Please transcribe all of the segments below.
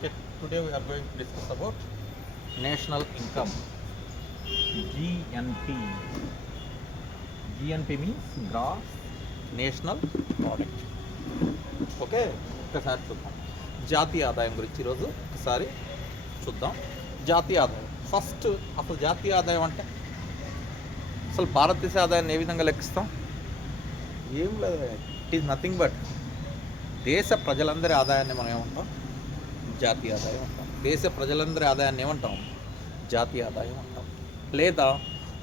Okay, today we are going to discuss about national income. GNP. GNP means gross national product. Okay, ఒకసారి చూద్దాం జాతీయ ఆదాయం గురించి ఈరోజు ఒకసారి చూద్దాం. జాతీయ ఆదాయం ఫస్ట్, అసలు జాతీయ ఆదాయం అంటే అసలు భారతదేశ ఆదాయాన్ని ఏ విధంగా లెక్కిస్తాం? ఏం లేదు, ఇట్ ఈజ్ నథింగ్ బట్ దేశ ప్రజలందరి ఆదాయాన్ని మనం ఏమంటాం? జాతీయ ఆదాయం అంటాం. దేశ ప్రజలందరి ఆదాయాన్ని ఏమంటాం? జాతీయ ఆదాయం అంటాం. లేదా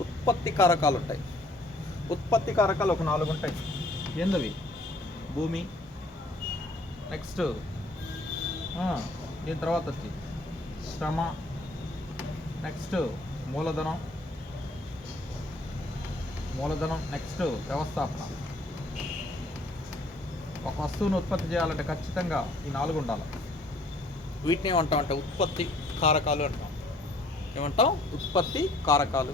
ఉత్పత్తి కారకాలు ఉంటాయి. ఉత్పత్తి కారకాలు ఒక 4 ఉంటాయి. ఏందవి? భూమి, నెక్స్ట్ దీని తర్వాత వచ్చి శ్రమ, నెక్స్ట్ మూలధనం, నెక్స్ట్ వ్యవస్థాపన. ఒక వస్తువును ఉత్పత్తి చేయాలంటే ఖచ్చితంగా ఈ 4 ఉండాలి. వీటిని ఏమంటాం అంటే ఉత్పత్తి కారకాలు అంటాం. ఏమంటాం? ఉత్పత్తి కారకాలు.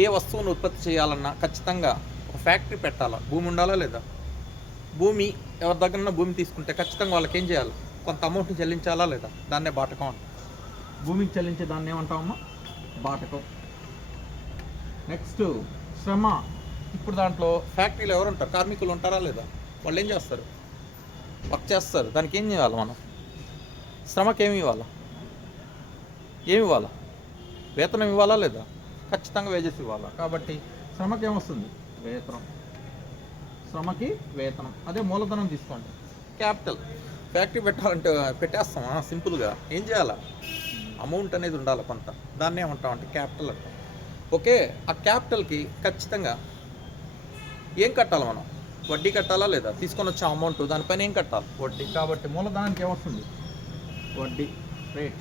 ఏ వస్తువును ఉత్పత్తి చేయాలన్నా ఖచ్చితంగా ఒక ఫ్యాక్టరీ పెట్టాలా, భూమి ఉండాలా లేదా? భూమి ఎవరి దగ్గర భూమి తీసుకుంటే ఖచ్చితంగా వాళ్ళకి ఏం చేయాలి? కొంత అమౌంట్ని చెల్లించాలా లేదా? దాన్నే బాటకం అంటాం. భూమికి చెల్లించే దాన్ని ఏమంటామమ్మా? బాటకం. నెక్స్ట్ శ్రమ. ఇప్పుడు దాంట్లో ఫ్యాక్టరీలో ఎవరు ఉంటారు? కార్మికులు ఉంటారా లేదా? వాళ్ళు ఏం చేస్తారు? వర్క్ చేస్తారు. దానికి ఏం చేయాలి మనం? శ్రమకి ఏమి ఇవ్వాలా? వేతనం ఇవ్వాలా లేదా? ఖచ్చితంగా వేజెస్ ఇవ్వాలా. కాబట్టి శ్రమకి ఏమొస్తుంది? వేతనం. శ్రమకి వేతనం. అదే మూలధనం తీసుకోండి, క్యాపిటల్. ఫ్యాక్టరీ పెట్టాలంటే పెట్టేస్తామా? సింపుల్గా ఏం చేయాలా? అమౌంట్ అనేది ఉండాలి కొంత. దాన్ని ఏమంటాం అంటే క్యాపిటల్ అంటాం. ఓకే, ఆ క్యాపిటల్కి ఖచ్చితంగా ఏం కట్టాలి మనం? వడ్డీ కట్టాలా లేదా? తీసుకొని వచ్చే అమౌంట్ దానిపైన ఏం కట్టాలి? వడ్డీ. కాబట్టి మూలధనానికి ఏమొస్తుంది? వడ్డీ రేట్.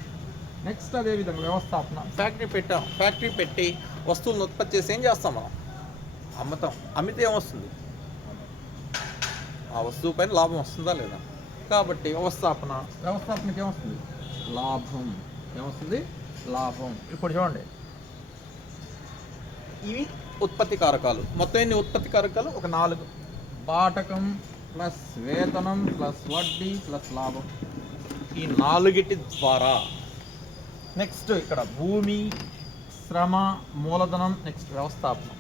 నెక్స్ట్ అదేవిధంగా వ్యవస్థాపన. ఫ్యాక్టరీ పెట్టి వస్తువులను ఉత్పత్తి చేసి ఏం చేస్తాం మనం? అమ్ముతాం. అమ్మితే ఏమొస్తుంది? ఆ వస్తువు పైన లాభం వస్తుందా లేదా? కాబట్టి వ్యవస్థాపనకి ఏమొస్తుంది? లాభం. ఏమొస్తుంది? లాభం. ఇప్పుడు చూడండి, ఇవి ఉత్పత్తి కారకాలు. మొత్తం ఎన్ని ఉత్పత్తి కారకాలు? ఒక 4. బాటకం ప్లస్ వేతనం ప్లస్ వడ్డీ ప్లస్ లాభం. ఈ 4 ద్వారా నెక్స్ట్ ఇక్కడ భూమి, శ్రమ, మూలధనం, నెక్స్ట్ వ్యవస్థాపన.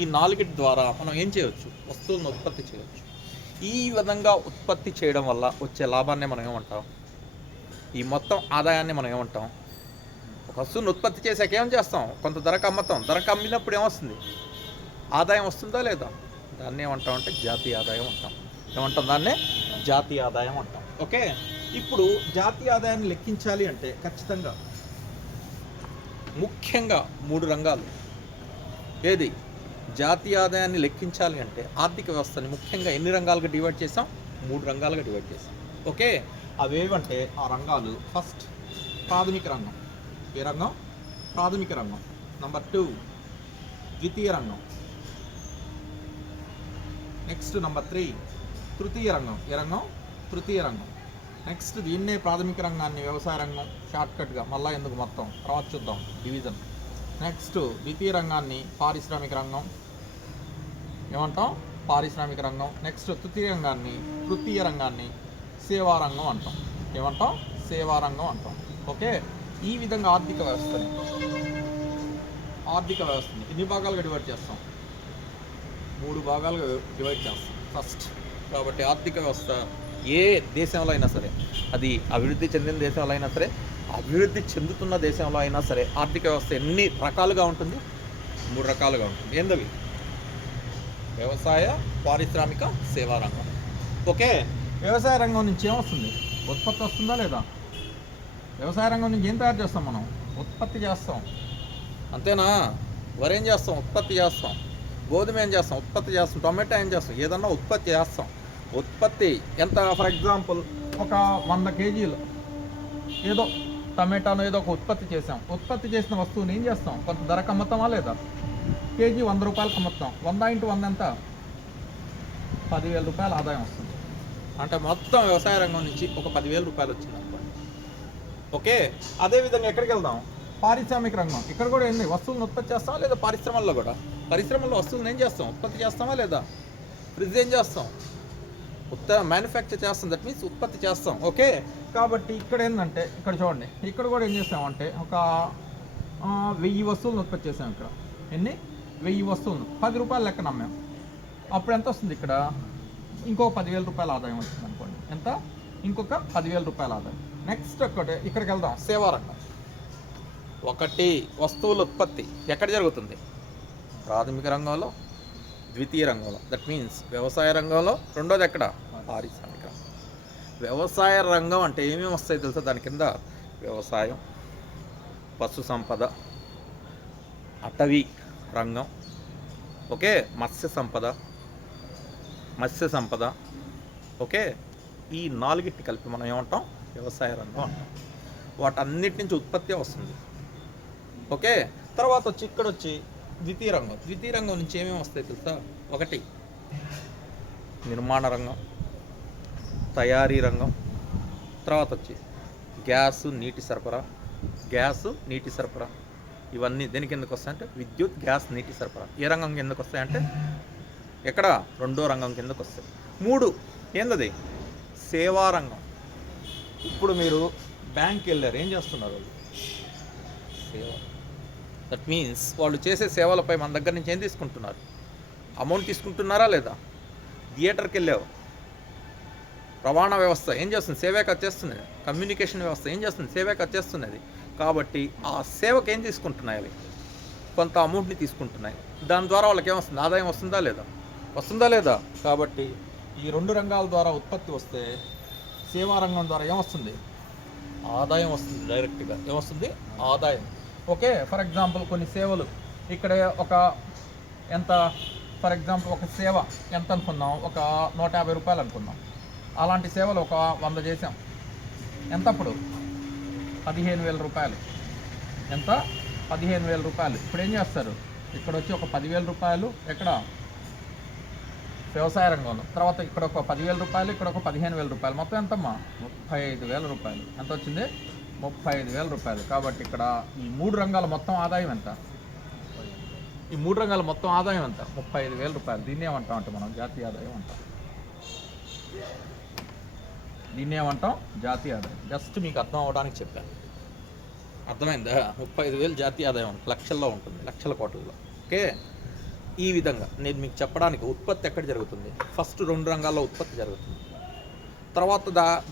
ఈ 4 ద్వారా మనం ఏం చేయవచ్చు? వస్తువులను ఉత్పత్తి చేయవచ్చు. ఈ విధంగా ఉత్పత్తి చేయడం వల్ల వచ్చే లాభాన్ని మనం ఏమంటాం? ఈ మొత్తం ఆదాయాన్ని మనం ఏమంటాం? ఒక వస్తువును ఉత్పత్తి చేసాక ఏం చేస్తాం? కొంత ధరకు అమ్ముతాం. ధరకు అమ్మినప్పుడు ఏమొస్తుంది? ఆదాయం వస్తుందా లేదా? దాన్ని ఏమంటాం అంటే జాతీయ ఆదాయం అంటాం. ఏమంటాం? దాన్నే జాతీయ ఆదాయం అంటాం. ఓకే, ఇప్పుడు జాతీయ ఆదాయాన్ని లెక్కించాలి అంటే ఖచ్చితంగా ముఖ్యంగా 3 రంగాలు. ఏది? జాతీయ ఆదాయాన్ని లెక్కించాలి అంటే ఆర్థిక వ్యవస్థని ముఖ్యంగా ఎన్ని రంగాలుగా డివైడ్ చేసాం? 3 రంగాలుగా డివైడ్ చేసాం. ఓకే, అవేవంటే ఆ రంగాలు ఫస్ట్ ప్రాథమిక రంగం. ఏ రంగం? ప్రాథమిక రంగం. నంబర్ 2 ద్వితీయ రంగం. నెక్స్ట్ నంబర్ 3 తృతీయ రంగం. ఏ రంగం? తృతీయ రంగం. నెక్స్ట్ దీన్నే ప్రాథమిక రంగాన్ని వ్యవసాయ రంగం షార్ట్కట్గా, మళ్ళీ ఎందుకు మొత్తం తర్వాత చూద్దాం, డివిజన్. నెక్స్ట్ ద్వితీయ రంగాన్ని పారిశ్రామిక రంగం ఏమంటాం? పారిశ్రామిక రంగం. నెక్స్ట్ తృతీయ రంగాన్ని సేవారంగం అంటాం. ఏమంటాం? సేవారంగం అంటాం. ఓకే, ఈ విధంగా ఆర్థిక వ్యవస్థని ఎన్ని భాగాలుగా డివైడ్ చేస్తాం? 3 భాగాలుగా డివైడ్ చేస్తాం ఫస్ట్. కాబట్టి ఆర్థిక వ్యవస్థ ఏ దేశంలో అయినా సరే, అది అభివృద్ధి చెందిన దేశంలో అయినా సరే, అభివృద్ధి చెందుతున్న దేశంలో అయినా సరే, ఆర్థిక వ్యవస్థ ఎన్ని రకాలుగా ఉంటుంది? 3 రకాలుగా ఉంటుంది. ఏందవి? వ్యవసాయ, పారిశ్రామిక, సేవా రంగం. ఓకే, వ్యవసాయ రంగం నుంచి ఏమొస్తుంది? ఉత్పత్తి వస్తుందా లేదా? వ్యవసాయ రంగం నుంచి ఏం తయారు చేస్తాం మనం? ఉత్పత్తి చేస్తాం. అంతేనా? వరి ఏం చేస్తాం? ఉత్పత్తి చేస్తాం. గోధుమ ఏం చేస్తాం? ఉత్పత్తి చేస్తాం. టొమాటో ఏం చేస్తాం? ఏదన్నా ఉత్పత్తి చేస్తాం. ఉత్పత్తి ఎంత? ఫర్ ఎగ్జాంపుల్ ఒక 100 కేజీలు ఏదో టమాటాను ఏదో ఒక ఉత్పత్తి చేసాం. ఉత్పత్తి చేసిన వస్తువుని ఏం చేస్తాం? కొంత ధరకు అమ్ముతామా లేదా? కేజీ 100 రూపాయలకు అమ్ముతాం. 100 × 100 ఎంత? 10,000 రూపాయలు ఆదాయం వస్తుంది. అంటే మొత్తం వ్యవసాయ రంగం నుంచి ఒక 10,000 రూపాయలు వచ్చింది అనుకోండి. ఓకే, అదేవిధంగా ఎక్కడికి వెళ్దాం? పారిశ్రామిక రంగం. ఇక్కడ కూడా ఏంది? వస్తువులను ఉత్పత్తి చేస్తామా లేదా? పరిశ్రమల్లో వస్తువులను ఏం చేస్తాం? ఉత్పత్తి చేస్తామా లేదా? ఫ్రిడ్జ్ ఏం చేస్తాం? మ్యానుఫ్యాక్చర్ చేస్తాం, దట్ మీన్స్ ఉత్పత్తి చేస్తాం. ఓకే, కాబట్టి ఇక్కడ ఏంటంటే ఇక్కడ చూడండి, ఇక్కడ కూడా ఏం చేస్తామంటే ఒక 1000 వస్తువులను ఉత్పత్తి చేసాం. ఇక్కడ ఎన్ని 1000 వస్తువులను 10 రూపాయలు లెక్కన అమ్మాం. అప్పుడు ఎంత వస్తుంది? ఇక్కడ ఇంకొక 10,000 రూపాయల ఆదాయం వచ్చింది అనుకోండి. ఎంత? ఇంకొక 10,000 రూపాయల ఆదాయం. నెక్స్ట్ ఇక్కడికి వెళ్దాం. సేవా రంగం. ఒకటి, వస్తువుల ఉత్పత్తి ఎక్కడ జరుగుతుంది? ప్రాథమిక రంగంలో, ద్వితీయ రంగంలో, దట్ మీన్స్ వ్యవసాయ రంగంలో. రెండోది ఎక్కడ? పారిశ్రామిక రంగం. వ్యవసాయ రంగం అంటే ఏమేమి వస్తాయి తెలుసా? దాని కింద వ్యవసాయం, పశు సంపద, అటవీ రంగం, ఓకే, మత్స్య సంపద, ఓకే, ఈ 4 కలిపి మనం ఏమంటాం? వ్యవసాయ రంగం అంటాం. వాటన్నిటి నుంచి ఉత్పత్తి వస్తుంది. ఓకే, తర్వాత ఇక్కడ ద్వితీయ రంగం నుంచి ఏమేమి వస్తాయి తెలుసా? ఒకటి, నిర్మాణ రంగం, తయారీ రంగం, తర్వాత గ్యాసు, నీటి సరఫరా. ఇవన్నీ దేని కిందకు వస్తాయంటే విద్యుత్, గ్యాస్, నీటి సరఫరా. ఏ రంగం కిందకు వస్తాయంటే ఎక్కడ? రెండో రంగం కిందకు వస్తాయి. 3 ఏందది? సేవా రంగం. ఇప్పుడు మీరు బ్యాంక్కి వెళ్ళారు, ఏం చేస్తున్నారు వాళ్ళు? సేవ. దట్ మీన్స్ వాళ్ళు చేసే సేవలపై మన దగ్గర నుంచి ఏం తీసుకుంటున్నారు? అమౌంట్ తీసుకుంటున్నారా లేదా? థియేటర్కి వెళ్ళావు, రవాణా వ్యవస్థ ఏం చేస్తుంది? సేవే ఖర్చు చేస్తున్నది. కమ్యూనికేషన్ వ్యవస్థ ఏం చేస్తుంది? సేవే ఖర్చు చేస్తున్నది. కాబట్టి ఆ సేవకు ఏం తీసుకుంటున్నాయి? అవి కొంత అమౌంట్ని తీసుకుంటున్నాయి. దాని ద్వారా వాళ్ళకి ఏమొస్తుంది? ఆదాయం వస్తుందా లేదా? కాబట్టి ఈ 2 రంగాల ద్వారా ఉత్పత్తి వస్తే సేవా రంగం ద్వారా ఏమొస్తుంది? ఆదాయం వస్తుంది. డైరెక్ట్గా ఏమొస్తుంది? ఆదాయం. ఓకే, ఫర్ ఎగ్జాంపుల్ కొన్ని సేవలు ఇక్కడ ఎంత, ఫర్ ఎగ్జాంపుల్ ఒక సేవ ఎంత అనుకున్నాం? ఒక 150 రూపాయలు అనుకున్నాం. అలాంటి సేవలు ఒక 100 చేసాం. ఎంత అప్పుడు? 15,000 రూపాయలు. ఎంత? 15,000 రూపాయలు. ఇప్పుడు ఏం చేస్తారు? ఇక్కడ ఒక 10,000 రూపాయలు ఎక్కడ? వ్యవసాయ రంగంలో. తర్వాత ఇక్కడ ఒక 10,000 రూపాయలు, ఇక్కడ ఒక 15,000 రూపాయలు. మొత్తం ఎంతమ్మా? 35,000 రూపాయలు. ఎంత వచ్చింది? 35,000 రూపాయలు. కాబట్టి ఇక్కడ ఈ 3 రంగాల మొత్తం ఆదాయం ఎంత? 35,000 రూపాయలు. దీన్ని ఏమంటాం అంటే మనం జాతీయ ఆదాయం అంటాం. జాతీయ ఆదాయం. జస్ట్ మీకు అర్థం అవ్వడానికి చెప్పాను. అర్థమైందా? 35,000 జాతీయ ఆదాయం లక్షల్లో ఉంటుంది, లక్షల కోట్లలో. ఓకే, ఈ విధంగా నేను మీకు చెప్పడానికి ఉత్పత్తి ఎక్కడ జరుగుతుంది? ఫస్ట్ 2 రంగాల్లో ఉత్పత్తి జరుగుతుంది. తర్వాత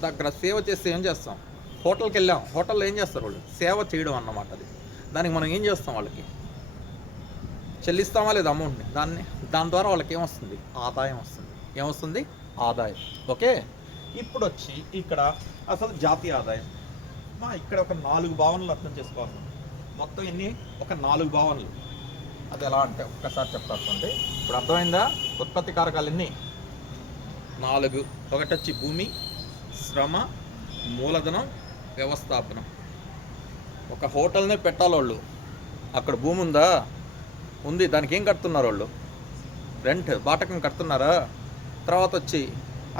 దగ్గర సేవ చేస్తే ఏం చేస్తాం? హోటల్కి వెళ్ళాం, హోటల్లో ఏం చేస్తారు వాళ్ళు? సేవ చేయడం అన్నమాట. అది దానికి మనం ఏం చేస్తాం? వాళ్ళకి చెల్లిస్తామా లేదా అమౌంట్ని? దాని ద్వారా వాళ్ళకి ఏమొస్తుంది? ఆదాయం వస్తుంది. ఏమొస్తుంది? ఆదాయం. ఓకే, ఇప్పుడు ఇక్కడ అసలు జాతీయ ఆదాయం. ఇక్కడ ఒక 4 భావనలు అర్థం చేసుకోవాలి. మొత్తం ఎన్ని? ఒక 4 భావనలు. అది ఎలా అంటే ఒక్కసారి చెప్తానండి. ఇప్పుడు అర్థమైందా? ఉత్పత్తి కారకాలు ఎన్ని? 4. ఒకటి భూమి, శ్రమ, మూలధనం, వ్యవస్థాపనం. ఒక హోటల్నే పెట్టాలి వాళ్ళు. అక్కడ భూమి ఉందా? ఉంది. దానికి ఏం కడుతున్నారు వాళ్ళు? రెంట్, బాటకం కడుతున్నారా? తర్వాత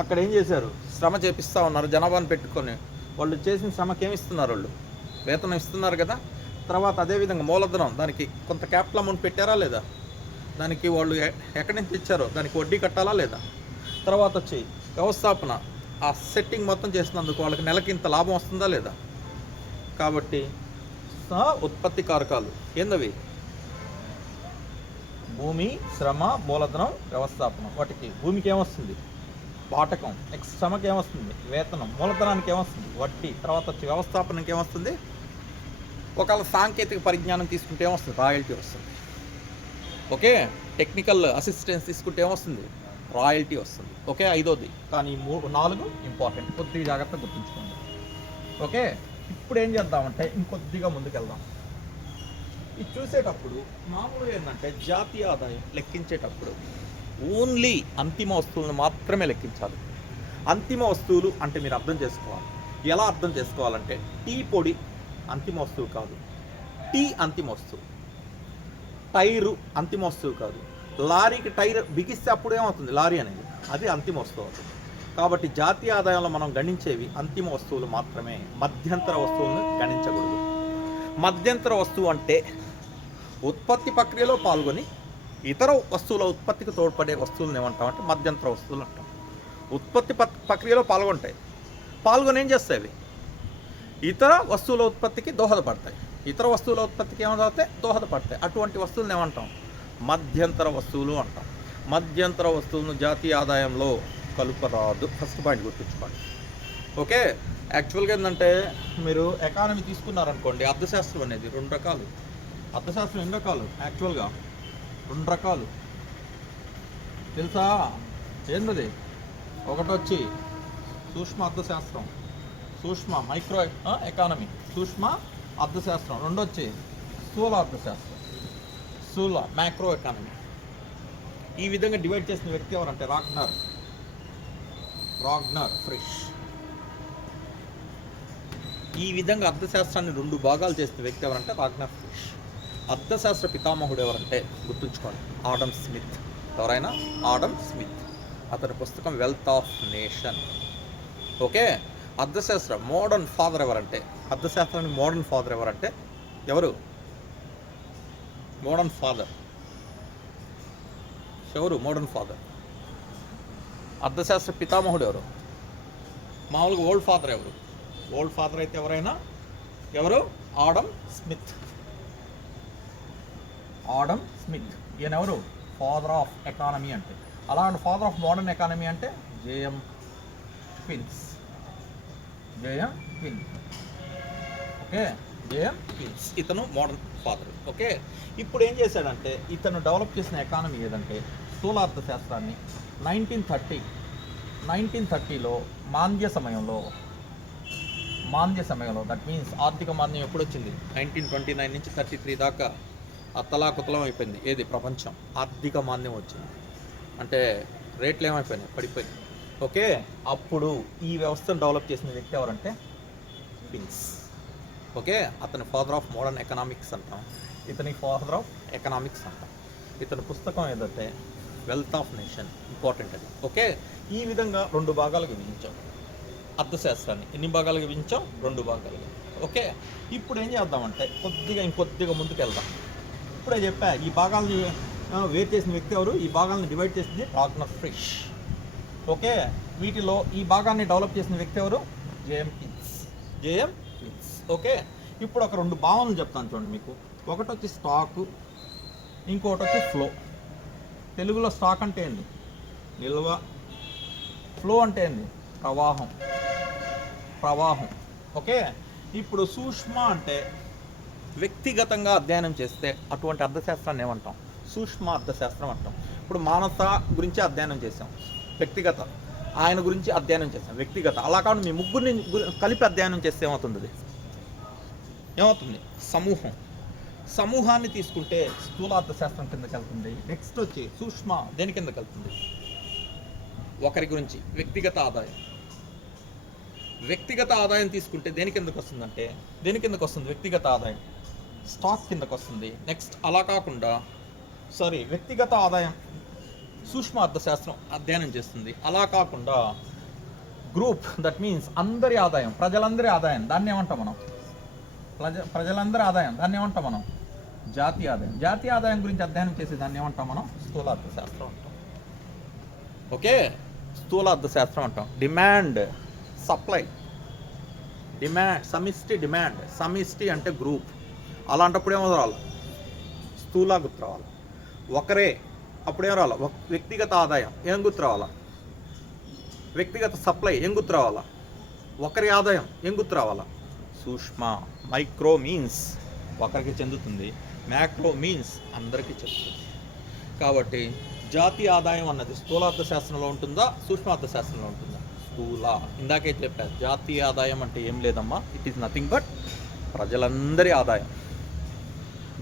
అక్కడ ఏం చేశారు? శ్రమ చేపిస్తూ ఉన్నారు. జనాభాను పెట్టుకొని వాళ్ళు చేసిన శ్రమకి ఏమి ఇస్తున్నారు? వాళ్ళు వేతనం ఇస్తున్నారు కదా. తర్వాత అదేవిధంగా మూలధనం, దానికి కొంత క్యాపిటల్ అమౌంట్ పెట్టారా లేదా? దానికి వాళ్ళు ఎక్కడి నుంచి ఇచ్చారో దానికి వడ్డీ కట్టాలా లేదా? తర్వాత వ్యవస్థాపన, ఆ సెట్టింగ్ మొత్తం చేసినందుకు వాళ్ళకి నెలకి ఇంత లాభం వస్తుందా లేదా? కాబట్టి ఉత్పత్తి కారకాలు ఏందవి? భూమి, శ్రమ, మూలధనం, వ్యవస్థాపనం. వాటికి భూమికి ఏమొస్తుంది? బాటకం. నెక్స్ట్ శ్రమకి ఏమొస్తుంది? వేతనం. మూలధనానికి ఏమొస్తుంది? వడ్డీ. తర్వాత వ్యవస్థాపనకి ఏమొస్తుంది? ఒకవేళ సాంకేతిక పరిజ్ఞానం తీసుకుంటే ఏమొస్తుంది? రాయల్టీ వస్తుంది. ఓకే, టెక్నికల్ అసిస్టెన్స్ తీసుకుంటే ఏమొస్తుంది? రాయల్టీ వస్తుంది. ఓకే, 5వది. కానీ 4 ఇంపార్టెంట్, కొద్దిగా జాగ్రత్తగా గుర్తుంచుకోండి. ఓకే, ఇప్పుడు ఏం చేద్దామంటే ఇంకొద్దిగా ముందుకెళ్దాం. ఇది చూసేటప్పుడు మామూలుగా ఏంటంటే జాతీయ ఆదాయం లెక్కించేటప్పుడు ఓన్లీ అంతిమ వస్తువులను మాత్రమే లెక్కించాలి. అంతిమ వస్తువులు అంటే మీరు అర్థం చేసుకోవాలి. ఎలా అర్థం చేసుకోవాలంటే టీ పొడి అంతిమ వస్తువు కాదు, టీ అంతిమ వస్తువు. టైరు అంతిమ వస్తువు కాదు. లారీకి టైర్ బిగిస్తే అప్పుడు ఏమవుతుంది? లారీ అనేది అది అంతిమ వస్తువు అవుతుంది. కాబట్టి జాతీయ ఆదాయంలో మనం గణించేవి అంతిమ వస్తువులు మాత్రమే. మధ్యంతర వస్తువులను గణించకూడదు. మధ్యంతర వస్తువు అంటే ఉత్పత్తి ప్రక్రియలో పాల్గొని ఇతర వస్తువుల ఉత్పత్తికి తోడ్పడే వస్తువులను ఏమంటామంటే మధ్యంతర వస్తువులు అంటాం. ఉత్పత్తి ప్రక్రియలో పాల్గొంటాయి. పాల్గొని ఏం చేస్తాయి? అవి ఇతర వస్తువుల ఉత్పత్తికి దోహదపడతాయి. ఇతర వస్తువుల ఉత్పత్తికి ఏమవుతాయి? దోహదపడతాయి. అటువంటి వస్తువులను ఏమంటాం? మధ్యంతర వస్తువులు అంటాం. మధ్యంతర వస్తువులను జాతీయ ఆదాయంలో కలుపరాదు. ఫస్ట్ పాయింట్ గుర్తుంచుకోండి. ఓకే. యాక్చువల్గా ఏంటంటే మీరు ఎకానమీ తీసుకున్నారనుకోండి, అర్థశాస్త్రం అనేది 2 రకాలు. అర్థశాస్త్రం ఎన్ని రకాలు? యాక్చువల్గా 2 రకాలు తెలుసా? ఏంటది? ఒకటి వచ్చి సూక్ష్మ అర్థశాస్త్రం, సూక్ష్మ మైక్రో ఎకానమీ, సూక్ష్మ అర్థశాస్త్రం. 2 వచ్చి స్థూల అర్థశాస్త్రం, స్థూల మ్యాక్రో ఎకానమీ. ఈ విధంగా డివైడ్ చేసిన వ్యక్తి ఎవరంటే రాగ్నర్ ఫ్రిష్. ఈ విధంగా అర్థశాస్త్రాన్ని 2 భాగాలు చేసిన వ్యక్తి ఎవరంటే రాగ్నర్ ఫ్రిష్. అర్థశాస్త్ర పితామహుడు ఎవరంటే గుర్తుంచుకోండి, ఆడమ్ స్మిత్. ఎవరైనా? Adam Smith. అతని పుస్తకం వెల్త్ ఆఫ్ నేషన్. ఓకే. అర్థశాస్త్ర మోడర్న్ ఫాదర్ ఎవరంటే, అర్థశాస్త్రానికి మోడర్న్ ఫాదర్ ఎవరంటే ఎవరు? మోడర్న్ ఫాదర్ ఎవరు? Modern father. అర్థశాస్త్ర పితామహుడు ఎవరు? మామూలుగా ఓల్డ్ ఫాదర్ ఎవరు? ఓల్డ్ ఫాదర్ అయితే ఎవరైనా ఎవరు? Adam Smith. Adam Smith. ఈయన ఎవరు? ఫాదర్ ఆఫ్ ఎకానమీ అంటే. అలాంటి ఫాదర్ ఆఫ్ మోడర్న్ ఎకానమీ అంటే JM Keynes. Okay. JM Keynes. ఇతను మోడర్న్ ఫాదర్. ఓకే. ఇప్పుడు ఏం చేశాడంటే ఇతను డెవలప్ చేసిన ఎకానమీ ఏదంటే స్థూల అర్థశాస్త్రాన్ని 1930లో మాంద్య సమయంలో దట్ మీన్స్ ఆర్థిక మాంద్యం ఎప్పుడు వచ్చింది? 1929 నుంచి 33 దాకా అత్తలాకుతలం అయిపోయింది. ఏది? ప్రపంచం. ఆర్థిక మాంద్యం వచ్చింది అంటే రేట్లు ఏమైపోయినాయి? పడిపోయినాయి. ఓకే. అప్పుడు ఈ వ్యవస్థను డెవలప్ చేసిన వ్యక్తి ఎవరంటే క్విన్స్. ఓకే. అతని ఫాదర్ ఆఫ్ మోడర్న్ ఎకనామిక్స్ అంటాం, ఇతని ఫాదర్ ఆఫ్ ఎకనామిక్స్ అంటాం. ఇతని పుస్తకం ఏదంటే వెల్త్ ఆఫ్ నేషన్. ఇంపార్టెంట్ అది. ఓకే. ఈ విధంగా 2 భాగాలుగా విభజించాం అర్థశాస్త్రాన్ని. ఎన్ని భాగాలుగా విభజించాం? 2 భాగాలుగా. ఓకే. ఇప్పుడు ఏం చేద్దామంటే ఇంకొద్దిగా ముందుకు వెళ్దాం. ఇప్పుడే చెప్పా, ఈ భాగాలని వేరు చేసిన వ్యక్తి ఎవరు? ఈ భాగాలను డివైడ్ చేసింది రాగ్నర్ ఫ్రిష్. ఓకే. వీటిలో ఈ భాగాన్ని డెవలప్ చేసిన వ్యక్తి ఎవరు? JM Keynes. ఓకే. ఇప్పుడు ఒక 2 భావనలు చెప్తాను చూడండి మీకు. ఒకటి వచ్చి స్టాకు, ఇంకొకటి వచ్చి ఫ్లో. తెలుగులో స్టాక్ అంటే ఏంది? నిల్వ. ఫ్లో అంటే ఏంది? ప్రవాహం. ఓకే. ఇప్పుడు సూక్ష్మ అంటే వ్యక్తిగతంగా అధ్యయనం చేస్తే అటువంటి అర్థశాస్త్రాన్ని ఏమంటాం? సూక్ష్మ అర్థశాస్త్రం అంటాం. ఇప్పుడు మానవత గురించి అధ్యయనం చేసాం, వ్యక్తిగత. ఆయన గురించి అధ్యయనం చేసాం, వ్యక్తిగత. అలా కాకుండా మీ ముగ్గురిని కలిపి అధ్యయనం చేస్తే ఏమవుతుంది? సమూహాన్ని తీసుకుంటే స్థూల అర్థశాస్త్రం కిందకి వెళ్తుంది. నెక్స్ట్ వచ్చి సూక్ష్మ దేని కిందకి వెళ్తుంది? ఒకరి గురించి వ్యక్తిగత ఆదాయం తీసుకుంటే దేని కిందకు వస్తుందంటే వ్యక్తిగత ఆదాయం స్టాక్ కిందకు వస్తుంది. నెక్స్ట్ అలా కాకుండా వ్యక్తిగత ఆదాయం సూక్ష్మ అర్థశాస్త్రం అధ్యయనం చేస్తుంది. అలా కాకుండా గ్రూప్, దట్ మీన్స్ అందరి ఆదాయం, ప్రజలందరి ఆదాయం, దాన్ని ఏమంటాం మనం? ప్రజలందరి ఆదాయం, దాన్ని ఏమంటాం మనం? జాతీయ ఆదాయం గురించి అధ్యయనం చేసి దాన్ని ఏమంటాం మనం? స్థూల అర్థశాస్త్రం అంటాం. ఓకే. స్థూల అర్థశాస్త్రం అంటాం. డిమాండ్, సప్లై, సమిష్టి అంటే గ్రూప్. అలాంటప్పుడు ఏమో రావాలి? స్థూల గుర్తు రావాలి. ఒకరే అప్పుడేం రావాలా? వ్యక్తిగత ఆదాయం ఏం గుర్తు రావాలా? వ్యక్తిగత సప్లై ఏం గుర్తు రావాలా? ఒకరి ఆదాయం ఏం గుర్తు రావాలా? సూక్ష్మ. మైక్రో మీన్స్ ఒకరికి చెందుతుంది, మ్యాక్రో మీన్స్ అందరికీ చెందుతుంది. కాబట్టి జాతీయ ఆదాయం అన్నది స్థూల అర్థశాస్త్రంలో ఉంటుందా, సూక్ష్మ అర్థశాస్త్రంలో ఉంటుందా? స్థూల. ఇందాకే చెప్పారు, జాతీయ ఆదాయం అంటే ఏం లేదమ్మా, ఇట్ ఈస్ నథింగ్ బట్ ప్రజలందరి ఆదాయం.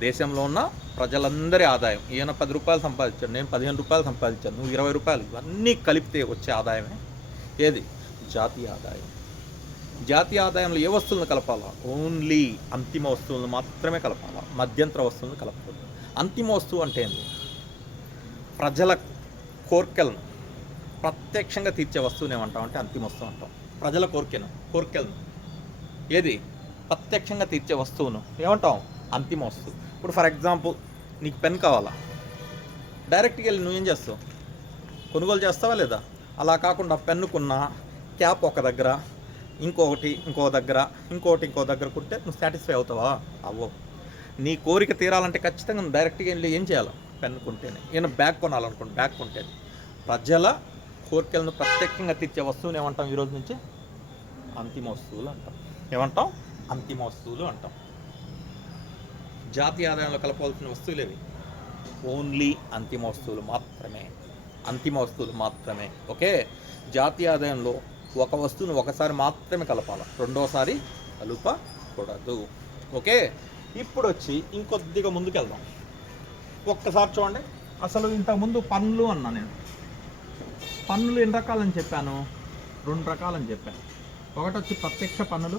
దేశంలో ఉన్న ప్రజలందరి ఆదాయం. ఈయన 10 రూపాయలు సంపాదించాడు, నేను 15 రూపాయలు సంపాదించాను, నువ్వు 20 రూపాయలు, ఇవన్నీ కలిపితే వచ్చే ఆదాయమే ఏది? జాతీయ ఆదాయం. జాతీయ ఆదాయంలో ఏ వస్తువులను కలపాలా? ఓన్లీ అంతిమ వస్తువులను మాత్రమే కలపాలా, మధ్యంతర వస్తువులను కలపకూడదు. అంతిమ వస్తువు అంటే ఏంటి? ప్రజల కోర్కెలను ప్రత్యక్షంగా తీర్చే వస్తువుని ఏమంటాం అంటే అంతిమ వస్తువు అంటాం. ప్రజల కోర్కెలను ఏది? ప్రత్యక్షంగా తీర్చే వస్తువును ఏమంటాం? అంతిమ వస్తువు. ఇప్పుడు ఫర్ ఎగ్జాంపుల్ నీకు పెన్ కావాలా, డైరెక్ట్గా వెళ్ళి నువ్వేం చేస్తావు? కొనుగోలు చేస్తావా లేదా? అలా కాకుండా పెన్నుకున్న క్యాప్ ఒక దగ్గర, ఇంకో దగ్గర, ఇంకో దగ్గర కుట్టే నువ్వు సాటిస్ఫై అవుతావా? అవ్వవు. నీ కోరిక తీరాలంటే ఖచ్చితంగా నువ్వు డైరెక్ట్గా వెళ్ళి ఏం చేయాలి? పెన్నుకుంటేనే. ఈయన బ్యాగ్ కొనాలనుకోండి, బ్యాగ్ కొంటేనే. ప్రజల కోరికలను ప్రత్యేకంగా తీర్చే వస్తువుని ఏమంటాం ఈరోజు నుంచి? అంతిమ వస్తువులు అంటాం. ఏమంటాం? అంతిమ వస్తువులు అంటాం. జాతీయ ఆదాయంలో కలపవలసిన వస్తువులేవి ఓన్లీ అంతిమ వస్తువులు మాత్రమే. అంతిమ వస్తువులు మాత్రమే. ఓకే, జాతీయ ఆదాయంలో ఒక వస్తువును ఒకసారి మాత్రమే కలపాలి, రెండోసారి కలపకూడదు. ఓకే, ఇప్పుడు వచ్చి ఇంకొద్దిగా ముందుకు వెళ్దాం. ఒక్కసారి చూడండి. అసలు ఇంతకుముందు పన్నులు అన్నా నేను. పన్నులు ఎన్ని రకాలని చెప్పాను? 2 రకాలని చెప్పాను. ఒకటి వచ్చి ప్రత్యక్ష పన్నులు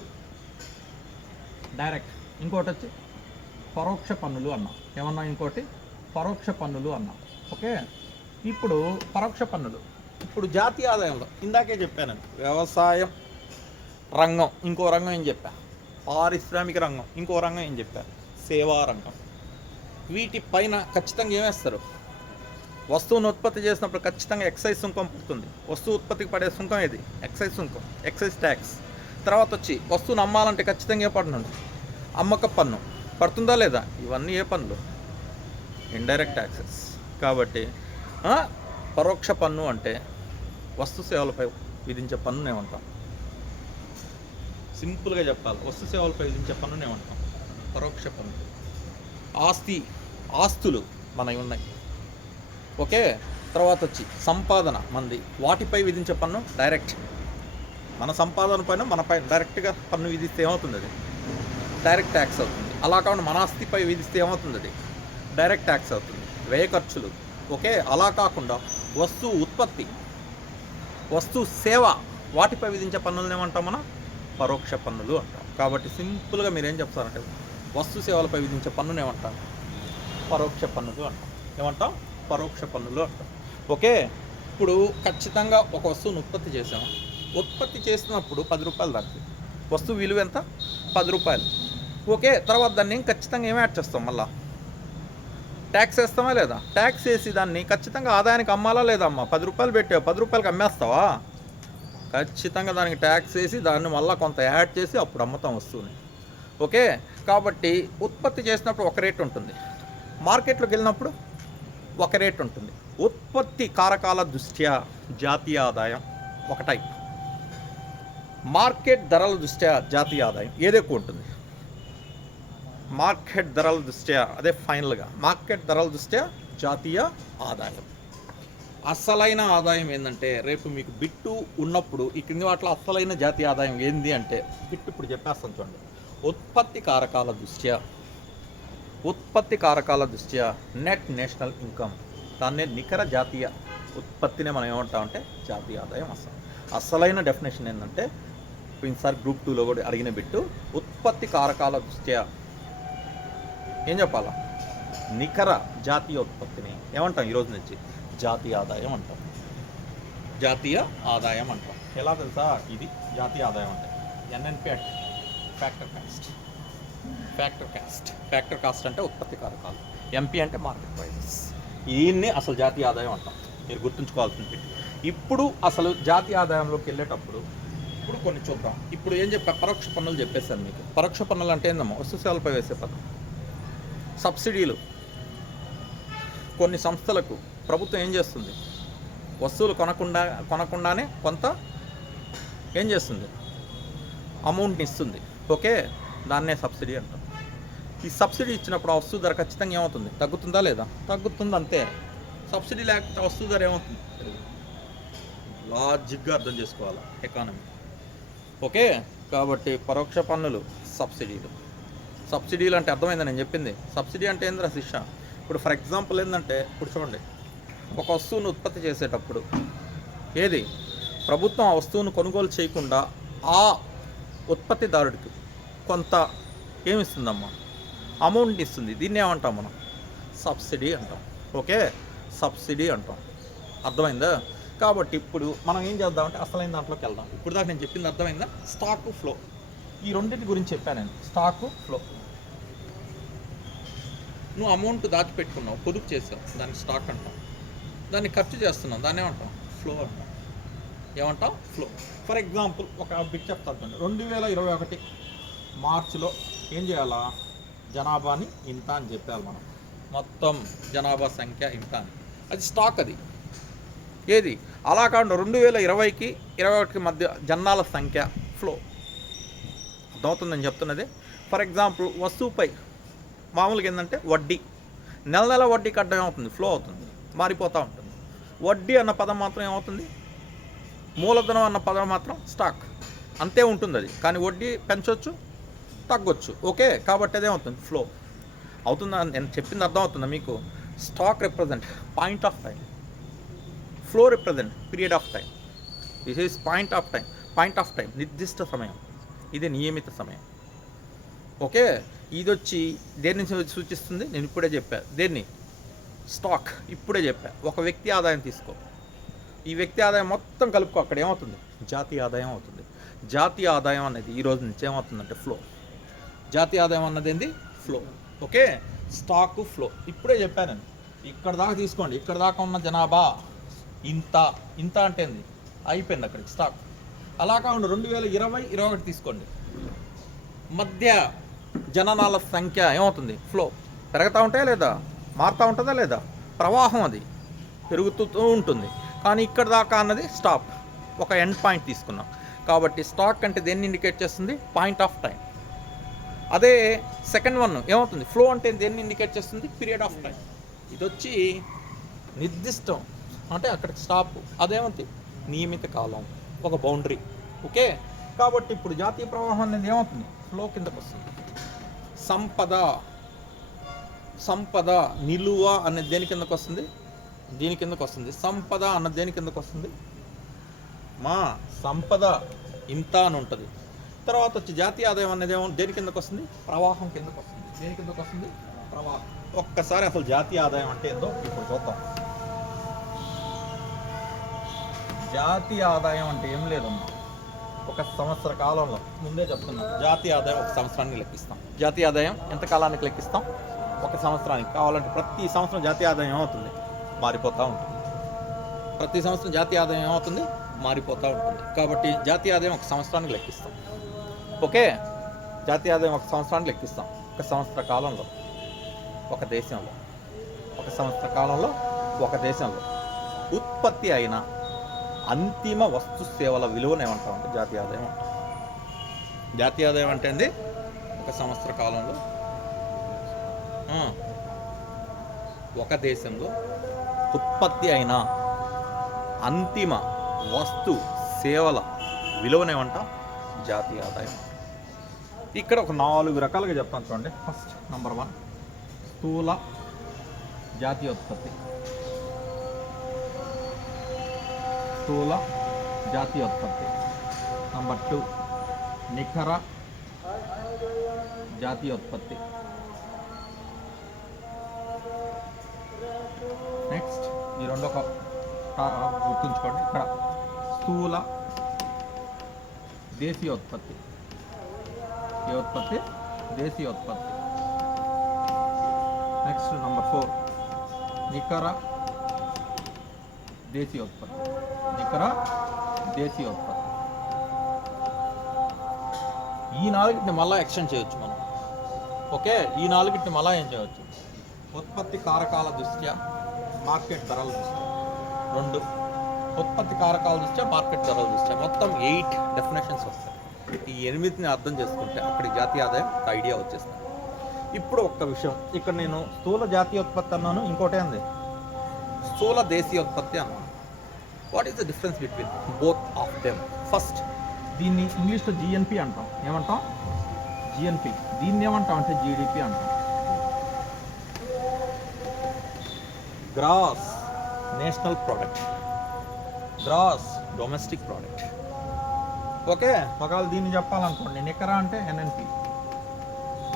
డైరెక్ట్, ఇంకోటి వచ్చి పరోక్ష పన్నులు అన్నాం. ఏమన్నా? ఇంకోటి పరోక్ష పన్నులు అన్నాం. ఓకే, ఇప్పుడు పరోక్ష పన్నులు. ఇప్పుడు జాతీయ ఆదాయంలో ఇందాకే చెప్పాను, వ్యవసాయం రంగం ఇంకో రంగం ఏం చెప్పా, పారిశ్రామిక రంగం ఇంకో రంగం ఏం చెప్పా, సేవా రంగం. వీటిపైన ఖచ్చితంగా ఏమేస్తారు? వస్తువును ఉత్పత్తి చేసినప్పుడు ఖచ్చితంగా ఎక్సైజ్ సుంకం పుడుతుంది. వస్తువు ఉత్పత్తికి పడే సుంకం ఏది? ఎక్సైజ్ సుంకం, ఎక్సైజ్ ట్యాక్స్. తర్వాత వచ్చి వస్తువును అమ్మాలంటే ఖచ్చితంగా ఏ పన్ను? అమ్మక పన్ను పడుతుందా లేదా? ఇవన్నీ ఏ పన్నులు? Indirect taxes. కాబట్టి పరోక్ష పన్ను అంటే వస్తు సేవలపై విధించే పన్నును ఏమంటాం? సింపుల్గా చెప్పాలి, వస్తు సేవలపై విధించే పన్నును ఏమంటాం? పరోక్ష పన్ను. ఆస్తులు మనవి ఉన్నాయి. ఓకే, తర్వాత వచ్చి సంపాదన మంది, వాటిపై విధించే పన్ను డైరెక్ట్. మన సంపాదన పైన మనపై డైరెక్ట్గా పన్ను విధిస్తే ఏమవుతుంది? అది డైరెక్ట్ ట్యాక్స్ అవుతుంది. అలా కాకుండా మన ఆస్తిపై విధిస్తే ఏమవుతుంది? అది డైరెక్ట్ ట్యాక్స్ అవుతుంది. వ్యయ ఖర్చులు. ఓకే, అలా కాకుండా వస్తువు ఉత్పత్తి, వస్తువు సేవ, వాటిపై విధించే పన్నులను ఏమంటాం? మనం పరోక్ష పన్నులు అంటాం. కాబట్టి సింపుల్గా మీరు ఏం చెప్తారంటే వస్తు సేవలపై విధించే పన్నును ఏమంటాం? పరోక్ష పన్నులు అంటాం. ఏమంటాం? పరోక్ష పన్నులు అంటాం. ఓకే, ఇప్పుడు ఖచ్చితంగా ఒక వస్తువును ఉత్పత్తి చేసాము. ఉత్పత్తి చేసినప్పుడు 10 రూపాయలు దానికి వస్తువు విలువ ఎంత? 10 రూపాయలు. ఓకే, తర్వాత దాన్ని ఖచ్చితంగా ఏమి యాడ్ చేస్తాం? మళ్ళీ ట్యాక్స్ వేస్తామా లేదా? ట్యాక్స్ వేసి దాన్ని ఖచ్చితంగా ఆదాయానికి అమ్మాలా లేదా? అమ్మా 10 రూపాయలు పెట్టావు, 10 రూపాయలకి అమ్మేస్తావా? ఖచ్చితంగా దానికి ట్యాక్స్ వేసి దాన్ని మళ్ళీ కొంత యాడ్ చేసి అప్పుడు అమ్ముతాం వస్తువుని. ఓకే, కాబట్టి ఉత్పత్తి చేసినప్పుడు ఒక రేట్ ఉంటుంది, మార్కెట్లోకి వెళ్ళినప్పుడు ఒక రేట్ ఉంటుంది. ఉత్పత్తి కారకాల దృష్ట్యా జాతీయ ఆదాయం ఒక టైప్, మార్కెట్ ధరల దృష్ట్యా జాతీయ ఆదాయం ఏది ఎక్కువ ఉంటుంది? మార్కెట్ ధరల దృష్ట్యా, అదే ఫైనల్గా మార్కెట్ ధరల దృష్ట్యా జాతీయ ఆదాయం. అసలైన ఆదాయం ఏంటంటే, రేపు మీకు బిట్టు ఉన్నప్పుడు ఈ క్రింది వాటిలో అసలైన జాతీయ ఆదాయం ఏంది అంటే, బిట్టు ఇప్పుడు చెప్పేస్తాను చూడండి. ఉత్పత్తి కారకాల దృష్ట్యా నెట్ నేషనల్ ఇన్కమ్, దాన్నే నికర జాతీయ ఉత్పత్తినే మనం ఏమంటామంటే జాతీయ ఆదాయం. అసలైన డెఫినేషన్ ఏంటంటే, ఈసారి గ్రూప్ 2లో కూడా అడిగిన బిట్టు, ఉత్పత్తి కారకాల దృష్ట్యా ఏం చెప్పాలా? నికర జాతీయ ఉత్పత్తిని ఏమంటాం? ఈరోజు నుంచి జాతీయ ఆదాయం అంటాం. జాతీయ ఆదాయం అంటాం. ఎలా తెలుసా? ఇది జాతీయ ఆదాయం అంటే ఎన్ఎన్పి అంటే ఫ్యాక్టర్ కాస్ట్ అంటే ఉత్పత్తి కారకాలు, ఎంపీ అంటే మార్కెట్ ప్రైజెస్. దీన్ని అసలు జాతీయ ఆదాయం అంటాం. మీరు గుర్తుంచుకోవాల్సింది. ఇప్పుడు అసలు జాతీయ ఆదాయంలోకి వెళ్ళేటప్పుడు ఇప్పుడు కొన్ని చూద్దాం. ఇప్పుడు ఏం చెప్పా? పరోక్ష పన్నులు చెప్పేశాను మీకు. పరోక్ష పన్నులు అంటే ఏందమ్మా? వస్తు సేవలపై వేసే పన్ను. సబ్సిడీలు. కొన్ని సంస్థలకు ప్రభుత్వం ఏం చేస్తుంది? వస్తువులు కొనకుండానే కొంత ఏం చేస్తుంది? అమౌంట్ని ఇస్తుంది. ఓకే, దాన్నే సబ్సిడీ అంటాం. ఈ సబ్సిడీ ఇచ్చినప్పుడు ఆ వస్తువు ధర ఖచ్చితంగా ఏమవుతుంది? తగ్గుతుందా లేదా? తగ్గుతుంది, అంతే. సబ్సిడీ లేకపోతే వస్తువు ధర ఏమవుతుంది? లాజిక్గా అర్థం చేసుకోవాలి ఎకానమీ. ఓకే, కాబట్టి పరోక్ష పన్నులు, సబ్సిడీలు అంటే అర్థమైందా నేను చెప్పింది? సబ్సిడీ అంటే ఏంద్రా శిక్ష? ఇప్పుడు ఫర్ ఎగ్జాంపుల్ ఏంటంటే, ఇప్పుడు చూడండి, ఒక వస్తువును ఉత్పత్తి చేసేటప్పుడు ఏది ప్రభుత్వం ఆ వస్తువును కొనుగోలు చేయకుండా ఆ ఉత్పత్తిదారుడికి కొంత ఏమిస్తుందమ్మా? అమౌంట్ ఇస్తుంది. దీన్ని ఏమంటాం మనం? సబ్సిడీ అంటాం. ఓకే, సబ్సిడీ అంటాం. అర్థమైందా? కాబట్టి ఇప్పుడు మనం ఏం చేద్దామంటే అసలైన దాంట్లోకి వెళ్దాం. ఇప్పుడు దాకా నేను చెప్పింది అర్థమైందా? స్టాకు, ఫ్లో, ఈ రెండింటి గురించి చెప్పాను నేను. Stock, flow. నువ్వు అమౌంట్ దాచిపెట్టుకున్నావు, పొదుపు చేసావు, దాన్ని స్టాక్ అంటాం. దాన్ని ఖర్చు చేస్తున్నావు, దాన్ని ఏమంటాం? ఫ్లో అంటాం. ఏమంటాం? ఫ్లో. ఫర్ ఎగ్జాంపుల్ ఒక బిట్ చెప్తాను. 2021 మార్చిలో ఏం చేయాలా? జనాభాని ఇంత అని చెప్పాలి మనం. మొత్తం జనాభా సంఖ్య ఇంత అని. అది స్టాక్. అది ఏది అలా కాకుండా 2020కి 2021కి మధ్య జనాల సంఖ్య ఫ్లో. అర్థమవుతుందని చెప్తున్నది. ఫర్ ఎగ్జాంపుల్ వస్తువుపై మామూలుగా ఏంటంటే వడ్డీ, నెల నెల వడ్డీ కట్టడం ఏమవుతుంది? ఫ్లో అవుతుంది, మారిపోతూ ఉంటుంది. వడ్డీ అన్న పదం మాత్రం ఏమవుతుంది? మూలధనం అన్న పదం మాత్రం స్టాక్. అంతే ఉంటుంది అది. కానీ వడ్డీ పెంచవచ్చు, తగ్గొచ్చు. ఓకే, కాబట్టి అదేమవుతుంది? ఫ్లో అవుతుందా? నేను చెప్పింది అర్థం అవుతుందా మీకు? Stock represent point of time, flow represent period of time. This is point of time నిర్దిష్ట సమయం, ఇది నియమిత సమయం. ఓకే, ఇది వచ్చి దేని సూచిస్తుంది? నేను ఇప్పుడే చెప్పా. దేన్ని? స్టాక్. ఇప్పుడే చెప్పా. ఒక వ్యక్తి ఆదాయం తీసుకో, ఈ వ్యక్తి ఆదాయం మొత్తం కలుపుకో, అక్కడ ఏమవుతుంది? జాతీయ ఆదాయం అవుతుంది. జాతీయ ఆదాయం అనేది ఈ రోజు నుంచి ఏమవుతుందంటే ఫ్లో. జాతీయ ఆదాయం అన్నది ఏంది? ఫ్లో. ఓకే, స్టాకు, ఫ్లో ఇప్పుడే చెప్పాను. ఇక్కడ దాకా తీసుకోండి. ఇక్కడ దాకా ఉన్న జనాభా ఇంత అంటే ఏంది? అయిపోయింది అక్కడికి స్టాక్. అలా కాకుండా 2020-21 తీసుకోండి. మధ్య జననాల సంఖ్య ఏమవుతుంది? ఫ్లో. పెరుగుతూ ఉంటాయా లేదా? మారుతూ ఉంటుందా లేదా? ప్రవాహం అది పెరుగుతూ ఉంటుంది. కానీ ఇక్కడ దాకా అన్నది స్టాప్, ఒక ఎండ్ పాయింట్ తీసుకున్నాం. కాబట్టి స్టాక్ అంటే దేన్ని ఇండికేట్ చేస్తుంది? Point of time. అదే సెకండ్ వన్ ఏమవుతుంది? ఫ్లో అంటే దేన్ని ఇండికేట్ చేస్తుంది? Period of time. ఇది వచ్చి నిర్దిష్టం, అంటే అక్కడికి స్టాప్. అదేమవుతుంది? నియమిత కాలం, ఒక బౌండరీ. ఓకే, కాబట్టి ఇప్పుడు జాతీయ ప్రవాహం అనేది ఏమవుతుంది? ఫ్లో కిందకు వస్తుంది. సంపద నిలువ అనేది దేని కిందకు వస్తుంది? దీని కిందకు వస్తుంది. సంపద అన్నది దేని కిందకు వస్తుంది? మా సంపద ఇంత అని ఉంటుంది. తర్వాత వచ్చి జాతీయ ఆదాయం అనేది ఏమో దేని కిందకు వస్తుంది? ప్రవాహం కిందకు వస్తుంది. దేని కిందకు వస్తుంది? ప్రవాహం. ఒక్కసారి అసలు జాతీయ ఆదాయం అంటే ఏందో ఇప్పుడు చూద్దాం. జాతీయ ఆదాయం అంటే ఏం లేదమ్మా, ఒక సంవత్సర కాలంలో ముందే చెప్తున్నాం. జాతీయ ఆదాయం ఒక సంవత్సరానికి లెక్కిస్తాం. జాతీయ ఆదాయం ఎంత కాలానికి లెక్కిస్తాం? ఒక సంవత్సరానికి. కావాలంటే ప్రతి సంవత్సరం జాతీయ ఆదాయం ఏమవుతుంది? మారిపోతూ ఉంటుంది. ప్రతి సంవత్సరం జాతీయ ఆదాయం ఏమవుతుంది? మారిపోతూ ఉంటుంది. కాబట్టి జాతీయ ఆదాయం ఒక సంవత్సరానికి లెక్కిస్తాం. ఓకే, జాతీయ ఆదాయం ఒక సంవత్సరానికి లెక్కిస్తాం. ఒక సంవత్సర కాలంలో ఒక దేశంలో, ఒక సంవత్సర కాలంలో ఒక దేశంలో ఉత్పత్తి అయిన అంతిమ వస్తు సేవల విలువను ఏమంటామంటే జాతీయ ఆదాయం అంటాం. జాతీయ ఆదాయం అంటే ఏంది? ఒక సంవత్సర కాలంలో ఒక దేశంలో ఉత్పత్తి అయిన అంతిమ వస్తు సేవల విలువనేమంటాం? జాతీయ ఆదాయం. ఇక్కడ ఒక 4 రకాలుగా చెప్తాను చూడండి. ఫస్ట్ నంబర్ 1 స్థూల జాతీయోత్పత్తి. స్థూల జాతీయోత్పత్తి. నంబర్ 2 నికర జాతీయోత్పత్తి. నెక్స్ట్ ఈ రెండో గుర్తుంచుకోండి. ఇక్కడ స్థూల దేశీయోత్పత్తి. ఏ ఉత్పత్తి? దేశీయోత్పత్తి. నెక్స్ట్ నంబర్ 4 నికర దేశీయోత్పత్తి. నికర దేశీయోత్పత్తి. ఈ 4ని మళ్ళీ ఎక్స్టెండ్ చేయొచ్చు మనం. ఓకే, ఈ 4ని మళ్ళీ ఏం చేయవచ్చు? ఉత్పత్తి కారకాల దృష్ట్యా, మార్కెట్ ధరల దృష్ట్యా. 2 ఉత్పత్తి కారకాల దృష్ట్యా, మార్కెట్ ధరల దృష్ట్యా. మొత్తం 8 డెఫినేషన్స్ వస్తాయి. ఈ 8ని అర్థం చేసుకుంటే అక్కడి జాతీయ ఆదాయం ఒక ఐడియా వచ్చేస్తుంది. ఇప్పుడు ఒక్క విషయం, ఇక్కడ నేను స్థూల జాతీయోత్పత్తి అన్నాను, ఇంకోటి ఏంది? స్థూల దేశీయోత్పత్తి అన్నాను. What is the difference between both of them? First, దీన్ని ఇంగ్లీష్లో జిఎన్పి అంటాం. ఏమంటాం? జిఎన్పి. దీన్ని ఏమంటాం అంటే జీడిపి అంటాం. Gross national product, gross domestic product. Okay, ఒకవేళ దీన్ని చెప్పాలనుకోండి, నికర అంటే ఎన్ఎన్పి.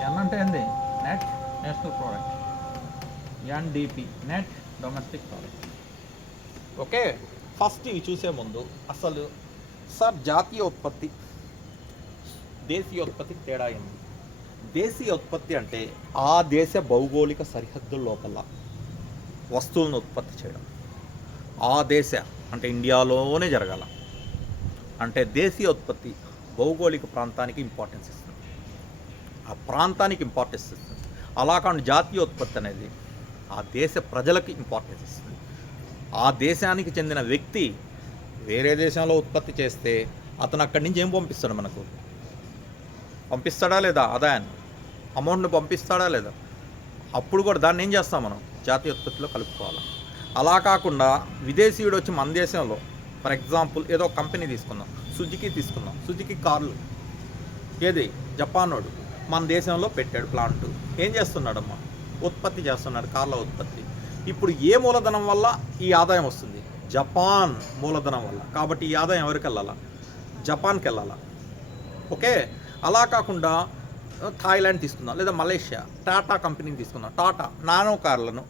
ఎన్ అంటే ఏంది? Net national product. NDP net domestic product. Okay, first ఇవి చూసే ముందు అసలు సార్ జాతీయ ఉత్పత్తి దేశీయోత్పత్తికి తేడా ఏంది? దేశీయోత్పత్తి అంటే ఆ దేశ భౌగోళిక సరిహద్దుల లోపల వస్తువులను ఉత్పత్తి చేయడం. ఆ దేశ అంటే ఇండియాలోనే జరగాల. అంటే దేశీయ ఉత్పత్తి భౌగోళిక ప్రాంతానికి ఇంపార్టెన్స్ ఇస్తుంది, ఆ ప్రాంతానికి ఇంపార్టెన్స్ ఇస్తుంది. అలా కాకుండా జాతీయ ఉత్పత్తి అనేది ఆ దేశ ప్రజలకి ఇంపార్టెన్స్ ఇస్తుంది. ఆ దేశానికి చెందిన వ్యక్తి వేరే దేశంలో ఉత్పత్తి చేస్తే అతను అక్కడి నుంచి ఏం పంపిస్తాడు, మనకు పంపిస్తాడా లేదా, ఆదాయాన్ని అమౌంట్ని పంపిస్తాడా లేదా, అప్పుడు కూడా దాన్ని ఏం చేస్తాం మనం జాతీయ ఉత్పత్తిలో కలుపుకోవాలి. అలా కాకుండా విదేశీయుడు వచ్చి మన దేశంలో ఫర్ ఎగ్జాంపుల్ ఏదో కంపెనీ తీసుకుందాం, సుజుకి తీసుకుందాం, సుజుకి కార్లు ఏది జపానోడు మన దేశంలో పెట్టాడు ప్లాంట్, ఏం చేస్తున్నాడమ్మా ఉత్పత్తి చేస్తున్నాడు కార్ల ఉత్పత్తి. ఇప్పుడు ఏ మూలధనం వల్ల ఈ ఆదాయం వస్తుంది, జపాన్ మూలధనం వల్ల. కాబట్టి ఈ ఆదాయం ఎవరికి వెళ్ళాలా, జపాన్కి వెళ్ళాలా. ఓకే, అలా కాకుండా థాయిలాండ్ తీసుకుందాం, లేదా మలేషియా టాటా కంపెనీని తీసుకుందాం. టాటా నానో కార్లను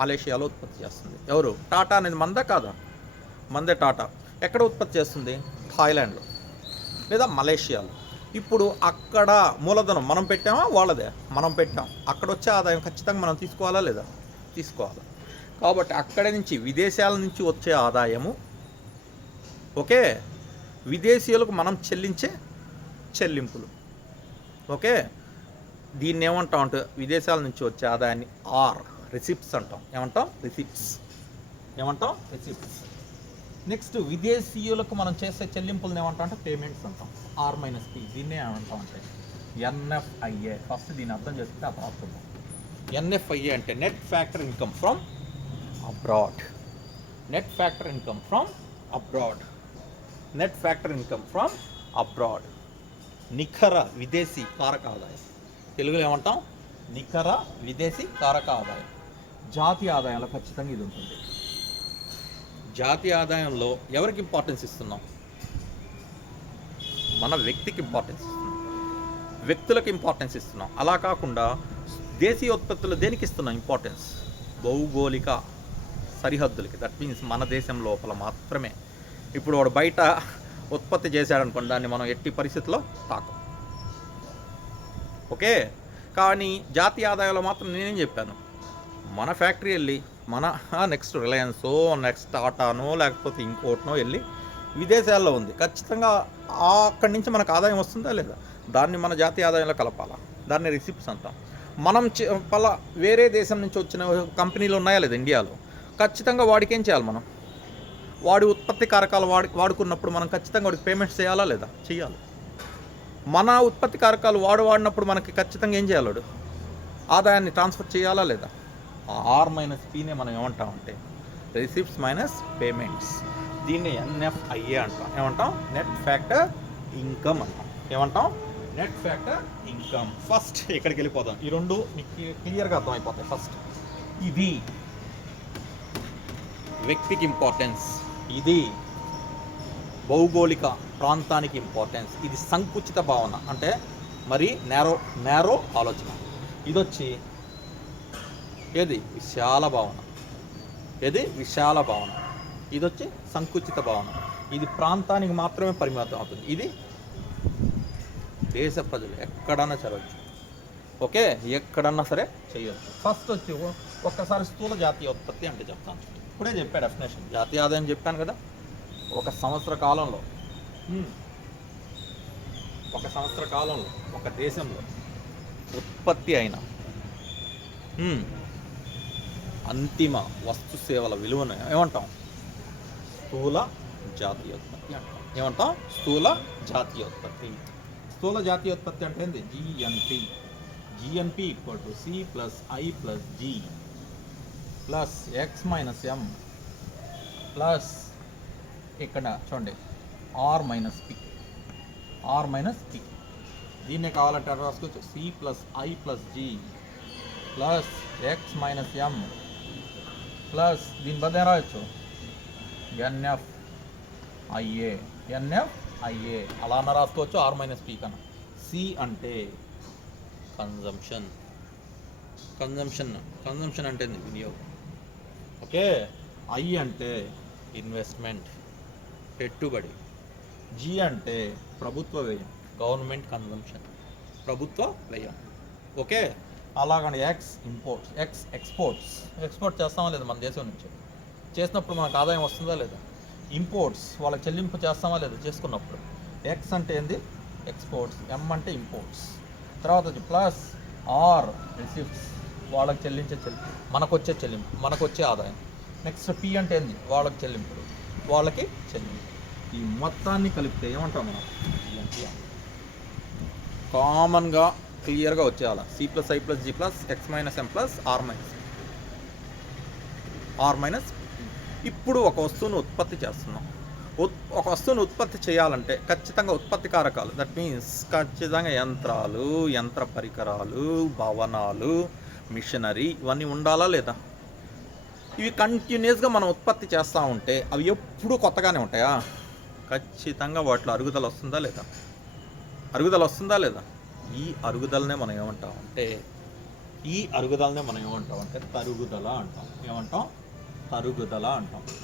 మలేషియాలో ఉత్పత్తి చేస్తుంది. ఎవరు, టాటా అనేది మందే కాదా, మందే టాటా. ఎక్కడ ఉత్పత్తి చేస్తుంది, థాయిలాండ్లో లేదా మలేషియాలో. ఇప్పుడు అక్కడ మూలధనం మనం పెట్టామా, వాళ్ళదే మనం పెట్టాం, అక్కడ వచ్చే ఆదాయం ఖచ్చితంగా మనం తీసుకోవాలా లేదా, తీసుకోవాలి. కాబట్టి అక్కడి నుంచి విదేశాల నుంచి వచ్చే ఆదాయము ఓకే విదేశీయులకు మనం చెల్లించే చెల్లింపులు. ఓకే, దీన్ని ఏమంటాం అంటే విదేశాల నుంచి వచ్చే ఆదాయాన్ని రిసిప్ట్స్ అంటాం. ఏమంటాం, రిసిప్ట్స్. ఏమంటాం, రిసిప్ట్స్. నెక్స్ట్ విదేశీయులకు మనం చేసే చెల్లింపులను ఏమంటాం అంటే పేమెంట్స్ అంటాం. -P. దీన్నే ఏమంటాం అంటే NFIA. ఫస్ట్ దీన్ని అర్థం చేసుకుంటే ఆ తర్వాత NFIA అంటే net factor income from abroad. Net factor income from abroad. Net factor income from abroad. నిఖర విదేశీ కారక ఆదాయం. తెలుగులో ఏమంటాం, నిఖర విదేశీ కారక ఆదాయం. జాతీయ ఆదాయంలో ఖచ్చితంగా ఇది ఉంటుంది. జాతీయ ఆదాయంలో ఎవరికి ఇంపార్టెన్స్ ఇస్తున్నాం, మన వ్యక్తికి ఇంపార్టెన్స్ ఇస్తున్నాం, వ్యక్తులకు ఇంపార్టెన్స్ ఇస్తున్నాం. అలా కాకుండా దేశీయ ఉత్పత్తులు దేనికి ఇస్తున్నాం ఇంపార్టెన్స్, భౌగోళిక సరిహద్దులకి. దట్ మీన్స్ మన దేశం లోపల మాత్రమే. ఇప్పుడు వాడు బయట ఉత్పత్తి చేశాడనుకోండి, దాన్ని మనం ఎట్టి పరిస్థితుల్లో తాకం. ఓకే, కానీ జాతీయ ఆదాయంలో మాత్రం నేనేం చెప్పాను, మన ఫ్యాక్టరీ వెళ్ళి మన నెక్స్ట్ రిలయన్సో నెక్స్ట్ టాటానో లేకపోతే ఇంకోటినో వెళ్ళి విదేశాల్లో ఉంది, ఖచ్చితంగా అక్కడి నుంచి మనకు ఆదాయం వస్తుందా లేదా, దాన్ని మన జాతీయ ఆదాయంలో కలపాలా. దాన్ని రిసిప్ట్స్ అంటాం. మనం వేరే దేశం నుంచి వచ్చిన కంపెనీలు ఉన్నాయా లేదా ఇండియాలో, ఖచ్చితంగా వాడికి ఏం చేయాలి, మనం వాడి ఉత్పత్తి కారకాలు వాడుకున్నప్పుడు మనం ఖచ్చితంగా వాడికి పేమెంట్స్ చేయాలా లేదా, చేయాలి. మన ఉత్పత్తి కారకాలు వాడినప్పుడు మనకి ఖచ్చితంగా ఏం చేయాలి, వాడు ఆదాయాన్ని ట్రాన్స్ఫర్ చేయాలా లేదా. -Pనే మనం ఏమంటామంటే రిసిప్ట్స్ మైనస్ పేమెంట్స్. దీన్ని NFIA అంటాం. ఏమంటాం, నెట్ ఫ్యాక్టర్ ఇన్కమ్ అంటాం. ఏమంటాం, నెట్ ఫ్యాక్టర్ ఇన్కమ్. ఫస్ట్ ఇక్కడికి వెళ్ళిపోదాం, ఈ రెండు మీకు క్లియర్గా అర్థమైపోతాయి. ఫస్ట్ ఇది వ్యక్తికి ఇంపార్టెన్స్, ఇది భౌగోళిక ప్రాంతానికి ఇంపార్టెన్స్, ఇది సంకుచిత భావన అంటే మరి నేరో ఆలోచన. ఇది వచ్చి ఏది విశాల భావన, ఏది విశాల భావన. ఇది వచ్చి సంకుచిత భావన, ఇది ప్రాంతానికి మాత్రమే పరిమితం అవుతుంది. ఇది దేశ ప్రజలు ఎక్కడన్నా చదవచ్చు. ఓకే, ఎక్కడన్నా సరే చేయొచ్చు. ఫస్ట్ వచ్చి ఒక్కసారి స్థూల జాతీయ ఉత్పత్తి అంటే చెప్తాను. ఇప్పుడే చెప్పా డెఫినేషన్, జాతీయ ఆదాయం చెప్పాను కదా. ఒక సంవత్సర కాలంలో ఒక దేశంలో ఉత్పత్తి అయిన అంతిమ వస్తు సేవల విలువను ఏమంటాం, స్థూల జాతీయోత్పత్తి అంటాం. ఏమంటాం, స్థూల జాతీయోత్పత్తి. స్థూల జాతీయోత్పత్తి అంటే ఏంది, GNP = C + I + G + X - M plus ఇక్కడ చూడండి R - P. దీన్నే కావాలంటే రాసుకోవచ్చు C + I + G + X - M plus దీని బదులు రాయొచ్చు NFIA అలా అన్న రాసుకోవచ్చు. R - P కన్నా. C అంటే కన్జంప్షన్ అంటే వినియోగం. ఓకే, I అంటే ఇన్వెస్ట్మెంట్ పెట్టుబడి. G అంటే ప్రభుత్వ వ్యయం, గవర్నమెంట్ కన్జంప్షన్, ప్రభుత్వ వ్యయం. ఓకే, అలాగని ఎక్స్పోర్ట్స్ చేస్తామా లేదా మన దేశం నుంచి, చేసినప్పుడు మనకు ఆదాయం వస్తుందా లేదా. ఇంపోర్ట్స్ వాళ్ళకి చెల్లింపు చేస్తామా లేదా చేసుకున్నప్పుడు. ఎక్స్ అంటే ఏంది ఎక్స్పోర్ట్స్, ఎం అంటే ఇంపోర్ట్స్. తర్వాత వచ్చి ప్లస్ ఆర్ రిసిప్ట్స్ వాళ్ళకి చెల్లించే చెల్లింపు మనకు వచ్చే ఆదాయం. నెక్స్ట్ పి అంటే ఏంది వాళ్ళకి చెల్లింపులు వాళ్ళకి చెల్లింపు. ఈ మొత్తాన్ని కలిపితే ఏమంటాం మనం జిఎన్పి. కామన్గా క్లియర్గా వచ్చేయాలి C plus I plus G plus X minus M plus R minus. ఇప్పుడు ఒక వస్తువును ఉత్పత్తి చేస్తున్నాం. ఒక వస్తువును ఉత్పత్తి చేయాలంటే ఖచ్చితంగా ఉత్పత్తి కారకాలు, దట్ మీన్స్ ఖచ్చితంగా యంత్రాలు, యంత్ర పరికరాలు, భవనాలు, మిషనరీ ఇవన్నీ ఉండాలా లేదా? ఇవి కంటిన్యూస్గా మనం ఉత్పత్తి చేస్తూ ఉంటే అవి ఎప్పుడూ కొత్తగానే ఉంటాయా? ఖచ్చితంగా వాటిలో అరుగుదల వస్తుందా లేదా? ఈ అరుగుదలనే మనం ఏమంటామంటే తరుగుదల అంటాం.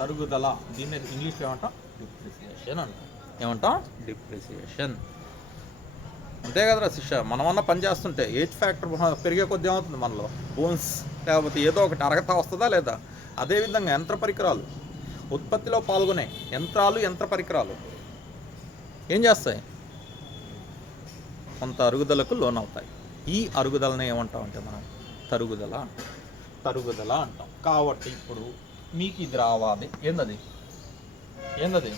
తరుగుదల దీన్ని ఇంగ్లీష్లో ఏమంటాం? డిప్రిసియేషన్ అంటాం. డిప్రిసియేషన్. అంతే కదరా శిష్య, మనమన్నా పని చేస్తుంటే ఏజ్ ఫ్యాక్టర్ పెరిగే కొద్దీ ఏమవుతుంది మనలో? బోన్స్ లేకపోతే ఏదో ఒకటి అర్హత వస్తుందా లేదా? అదేవిధంగా యంత్ర పరికరాలు, ఉత్పత్తిలో పాల్గొనే యంత్రాలు, యంత్ర పరికరాలు ఏం చేస్తాయి? కొంత అరుగుదలకు లోనవుతాయి. ఈ అరుగుదలనే ఏమంటామంటే మనం తరుగుదల అంటాం. కాబట్టి ఇప్పుడు మీకు ఇది రావాలి. ఏందది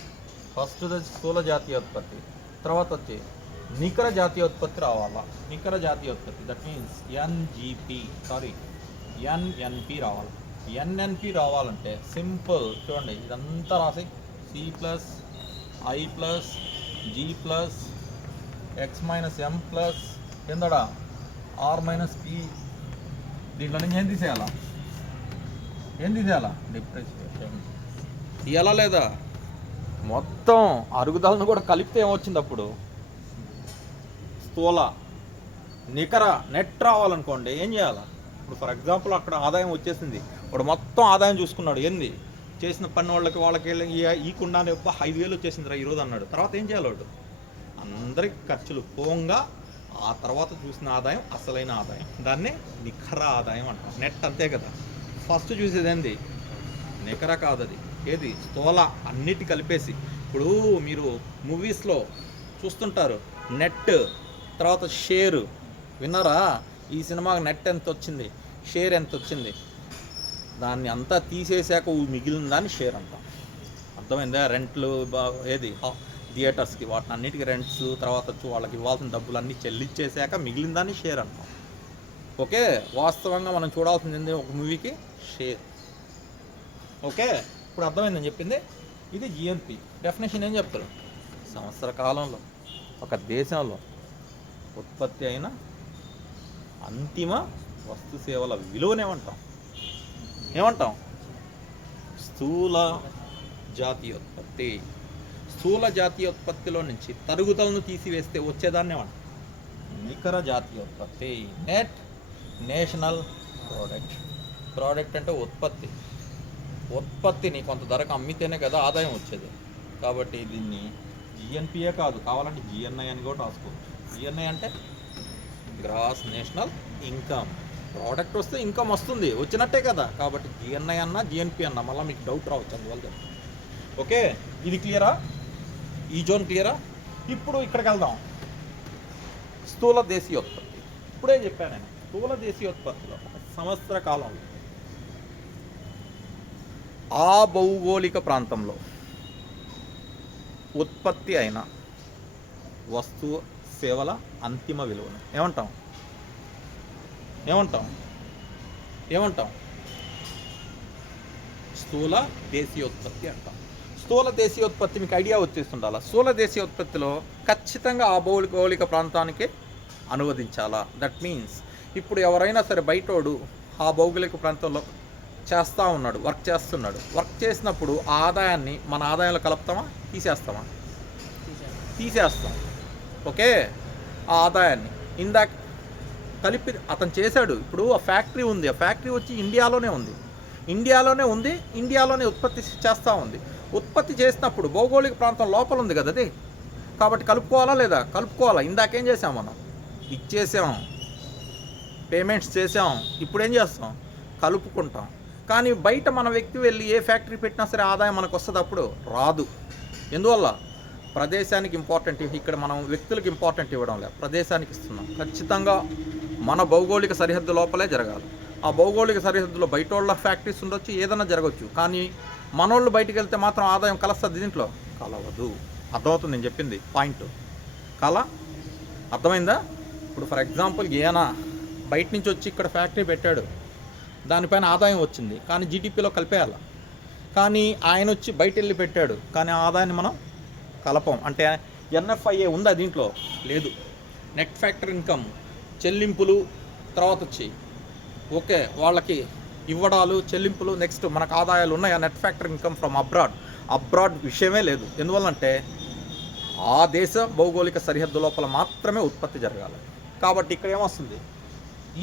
ఫస్ట్ స్థూల జాతీయోత్పత్తి, తర్వాత వచ్చి నికర జాతీయోత్పత్తి రావాలా. నికర జాతీయోత్పత్తి దట్ మీన్స్ ఎన్ఎన్పి రావాలి. ఎన్ఎన్పి రావాలంటే సింపుల్ చూడండి, ఇదంతా రాసి C plus I plus G plus X minus M plus కిందడా ఆర్ మైనస్ పి. దీంట్లో నుంచి ఏం తీసేయాలా? డిప్రిసియేషన్ తీయాలా లేదా? మొత్తం అరుగుదలను కూడా కలిపితే ఏమొచ్చింది అప్పుడు? స్థూల నికర నెట్ రావాలనుకోండి ఏం చేయాలా? ఇప్పుడు ఫర్ ఎగ్జాంపుల్ అక్కడ ఆదాయం వచ్చేసింది, ఇప్పుడు మొత్తం ఆదాయం చూసుకున్నాడు. ఏంది చేసిన పని వాళ్ళకి ఈ కుండానే 5,000 వచ్చేసిందిరా ఈరోజు అన్నాడు. తర్వాత ఏం చేయాలి? వాడు అందరికి ఖర్చులు పోంగా ఆ తర్వాత చూసిన ఆదాయం అసలైన ఆదాయం, దాన్నే నికర ఆదాయం అంటాం. నెట్ అంతే కదా. ఫస్ట్ చూసేది ఏంది? నికర కాదది, ఏది స్థూల అన్నిటి కలిపేసి. ఇప్పుడు మీరు మూవీస్లో చూస్తుంటారు నెట్, తర్వాత షేరు. విన్నారా? ఈ సినిమాకి నెట్ ఎంత వచ్చింది, షేర్ ఎంత వచ్చింది, దాన్ని అంతా తీసేసాక మిగిలిన దాన్ని షేర్ అంటాం. అర్థమైందా? రెంట్లు ఏది థియేటర్స్కి వాటిని అన్నిటికీ రెంట్స్, తర్వాత వచ్చి వాళ్ళకి ఇవ్వాల్సిన డబ్బులు అన్నీ చెల్లించేసాక మిగిలిన దాన్ని షేర్ అంటాం. ఓకే, వాస్తవంగా మనం చూడాల్సింది ఒక మూవీకి షేర్. ఓకే, ఇప్పుడు అర్థమైందని చెప్పింది. ఇది జిఎన్పి డెఫినేషన్. ఏం చెప్తారు? సంవత్సర కాలంలో ఒక దేశంలో ఉత్పత్తి అయిన అంతిమ వస్తు సేవల విలువనేమంటాం? స్థూల జాతీయోత్పత్తి. స్థూల జాతీయోత్పత్తిలో నుంచి తరుగుదలను తీసివేస్తే వచ్చేదాన్ని ఏమంటాం? నికర జాతీయోత్పత్తి. నెట్ నేషనల్ ప్రోడక్ట్ అంటే ఉత్పత్తిని కొంత ధరకు అమ్మితేనే కదా ఆదాయం వచ్చేది. కాబట్టి దీన్ని జిఎన్పిఏ కాదు, కావాలంటే జిఎన్ఐ అని కూడా రాసుకోవచ్చు. జిఎన్ఐ అంటే గ్రాస్ నేషనల్ ఇన్కమ్. ప్రోడక్ట్ వస్తే ఇన్కమ్ వస్తుంది, వచ్చినట్టే కదా. కాబట్టి జిఎన్ఐ అన్నా జిఎన్పి అన్నా మళ్ళీ మీకు డౌట్ రావచ్చు, అందువల్ల చెప్తాను. ఓకే, ఇది క్లియరా? ఈ జోన్ క్లియరా? ఇప్పుడు ఇక్కడికి వెళ్దాం. స్థూల దేశీయోత్పత్తి. ఇప్పుడే చెప్పాను నేను, స్థూల దేశీయోత్పత్తిలో సంవత్సర కాలంలో ఆ భౌగోళిక ప్రాంతంలో ఉత్పత్తి అయిన వస్తువు సేవల అంతిమ విలువను ఏమంటాం? స్థూల దేశీయోత్పత్తి అంటాం. స్థూల దేశీయోత్పత్తి మీకు ఐడియా వచ్చేస్తుండాలా. స్థూల దేశీయోత్పత్తిలో ఖచ్చితంగా ఆ భౌగోళిక ప్రాంతానికి అనువదించాలా. దట్ మీన్స్ ఇప్పుడు ఎవరైనా సరే బయటోడు ఆ భౌగోళిక ప్రాంతంలో చేస్తూ ఉన్నాడు, వర్క్ చేసినప్పుడు ఆ ఆదాయాన్ని మన ఆదాయంలో కలుపుతామా, తీసేస్తాం. ఓకే, ఆ ఆదాయాన్ని ఇందాక కలిపి అతను చేశాడు. ఇప్పుడు ఆ ఫ్యాక్టరీ ఉంది, ఆ ఫ్యాక్టరీ వచ్చి ఇండియాలోనే ఉంది, ఇండియాలోనే ఉత్పత్తి చేస్తూ ఉంది. ఉత్పత్తి చేసినప్పుడు భౌగోళిక ప్రాంతం లోపల ఉంది కదా అది, కాబట్టి కలుపుకోవాలా లేదా? కలుపుకోవాలా. ఇందాకేం చేసాం మనం? ఇచ్చేసాం, పేమెంట్స్ చేసాం. ఇప్పుడు ఏం చేస్తాం? కానీ బయట మన వ్యక్తి వెళ్ళి ఏ ఫ్యాక్టరీ పెట్టినా సరే ఆదాయం మనకు వస్తుంది, అప్పుడు రాదు. ఎందువల్ల? ప్రదేశానికి ఇంపార్టెంట్. ఇక్కడ మనం వ్యక్తులకు ఇంపార్టెంట్ ఇవ్వడం లేదు, ప్రదేశానికి ఇస్తున్నాం. ఖచ్చితంగా మన భౌగోళిక సరిహద్దు లోపలే జరగాలి. ఆ భౌగోళిక సరిహద్దులో బయట వాళ్ళ ఫ్యాక్టరీస్ ఉండొచ్చు, ఏదైనా జరగవచ్చు, కానీ మనోళ్ళు బయటికి వెళ్తే మాత్రం ఆదాయం కలుస్తుంది, దీంట్లో కలవదు. అర్థమవుతుంది నేను చెప్పింది పాయింట్? అర్థమైందా? ఇప్పుడు ఫర్ ఎగ్జాంపుల్ ఏనా బయట నుంచి వచ్చి ఇక్కడ ఫ్యాక్టరీ పెట్టాడు, దానిపైన ఆదాయం వచ్చింది, కానీ జీడిపిలో కలిపేయాలి. కానీ ఆయన వచ్చి బయట వెళ్ళి పెట్టాడు, కానీ ఆ ఆదాయాన్ని మనం కలపం. అంటే ఎన్ఎఫ్ఐఏ ఉందా దీంట్లో? లేదు. నెట్ ఫ్యాక్టర్ ఇన్కమ్ చెల్లింపులు తర్వాత వచ్చి ఓకే వాళ్ళకి ఇవ్వడాలు చెల్లింపులు, నెక్స్ట్ మనకు ఆదాయాలు ఉన్నాయా? Net factor income from abroad విషయమే లేదు. ఎందువల్లంటే ఆ దేశ భౌగోళిక సరిహద్దు లోపల మాత్రమే ఉత్పత్తి జరగాలి. కాబట్టి ఇక్కడ ఏమొస్తుంది?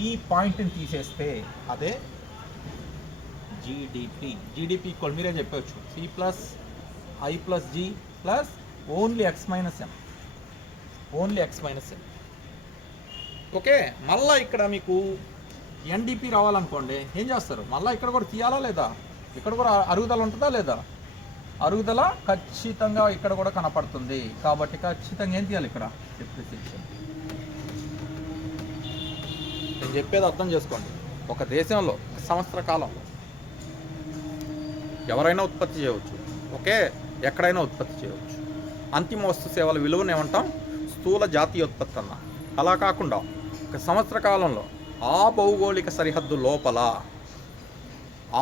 ఈ పాయింట్ని తీసేస్తే అదే జీడిపి. జీడిపి ఈక్వల్ మీరే చెప్పవచ్చు C+I+G plus only X - M. Only X - M. Okay. మళ్ళీ ఇక్కడ మీకు ఎన్డిపి రావాలనుకోండి, ఏం చేస్తారు? మళ్ళీ ఇక్కడ కూడా తీయాలా లేదా? ఇక్కడ కూడా అరుగుదల ఉంటుందా లేదా? అరుగుదల ఖచ్చితంగా ఇక్కడ కూడా కనపడుతుంది. కాబట్టి ఖచ్చితంగా ఏం తీయాలి? ఇక్కడ డిప్రిసియేషన్. నేను చెప్పేది అర్థం చేసుకోండి. ఒక దేశంలో ఒక సంవత్సర కాలంలో ఎవరైనా ఉత్పత్తి చేయవచ్చు, ఓకే, ఎక్కడైనా ఉత్పత్తి చేయవచ్చు. అంతిమ వస్తు సేవల విలువను ఏమంటాం? స్థూల జాతీయోత్పత్తి అన్న. అలా కాకుండా ఒక సంవత్సర కాలంలో ఆ భౌగోళిక సరిహద్దు లోపల,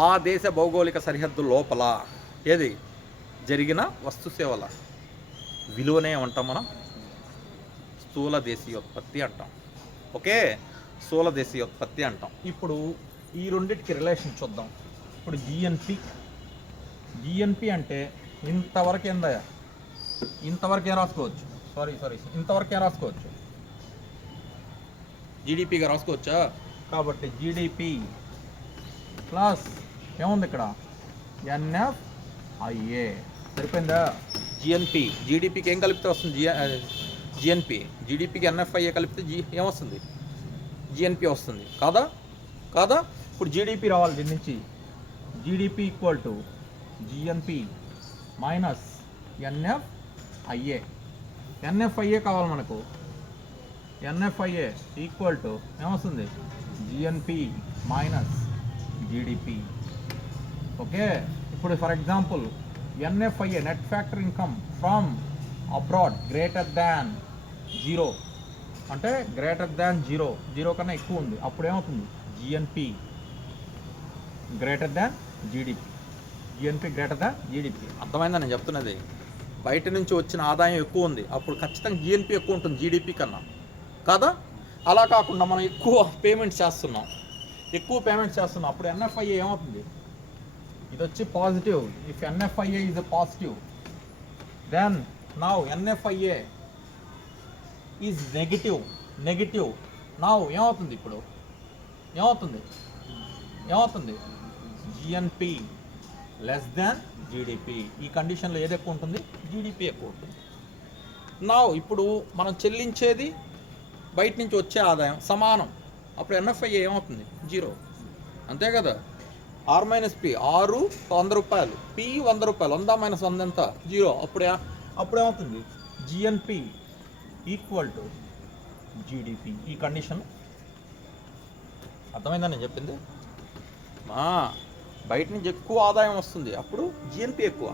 ఆ దేశ భౌగోళిక సరిహద్దు లోపల ఏది జరిగిన వస్తు సేవల విలువనే ఏమంటాం మనం? స్థూల దేశీయోత్పత్తి అంటాం. ఓకే, స్థూల దేశీయోత్పత్తి అంటాం. ఇప్పుడు ఈ రెండింటికి రిలేషన్ చూద్దాం. ఇప్పుడు జిఎన్పి అంటే ఇంతవరకు ఏందయ్యా? ఇంతవరకు ఏం రాసుకోవచ్చు? ఇంతవరకు ఏం రాసుకోవచ్చు? జీడిపిగా రాసుకోవచ్చా? కాబట్టి జీడిపి ప్లస్ ఏముంది ఇక్కడ? ఎన్ఎఫ్ఐఏ. సరిపోయిందా? జిఎన్పి జీడిపికి ఏం కలిపితే వస్తుంది? జిఎన్పి. జీడిపికి ఎన్ఎఫ్ఐఏ కలిపితే ఏమొస్తుంది? జిఎన్పి వస్తుంది కాదా? ఇప్పుడు జీడిపి రావాలి దీని నుంచి. GDP equal to GNP minus NFIA. NFIA కావాలి మనకు. ఎన్ఎఫ్ఐఏ ఈక్వల్ టు ఏమొస్తుంది? GNP minus GDP. ఓకే. ఇప్పుడు for example NFIA net factor income from abroad greater than 0 అంటే గ్రేటర్ దాన్ 0 కన్నా ఎక్కువ ఉంది, అప్పుడు ఏమవుతుంది? GNP greater than GDP. GNP greater than GDP. అర్థమైందా నేను చెప్తున్నది? బయట నుంచి వచ్చిన ఆదాయం ఎక్కువ ఉంది, అప్పుడు ఖచ్చితంగా జిఎన్పి ఎక్కువ ఉంటుంది జీడిపి కన్నా, కాదా? అలా కాకుండా మనం ఎక్కువ పేమెంట్స్ చేస్తున్నాం, అప్పుడు ఎన్ఎఫ్ఐఏ ఏమవుతుంది? ఇది వచ్చి positive. If NFIA is a positive, then now NFIA is negative. Now ఏమవుతుంది? ఇప్పుడు ఏమవుతుంది? GNP less than GDP. ఈ కండిషన్లో ఏది ఎక్కువ ఉంటుంది? జీడిపి ఎక్కువ ఉంటుంది. నౌ ఇప్పుడు మనం చెల్లించేది బయట నుంచి వచ్చే ఆదాయం సమానం, అప్పుడు ఎన్ఎఫ్ఐఏ ఏమవుతుంది? 0. అంతే కదా? R-P 6 100 రూపాయలు, P 100 రూపాయలు, 100 - 100 ఎంత? 0. అప్పుడు ఏమవుతుంది? GNP equal to GDP. ఈ కండిషన్ అర్థమైందా నేను చెప్పింది? బయట నుంచి ఎక్కువ ఆదాయం వస్తుంది, అప్పుడు జిఎన్పి ఎక్కువ.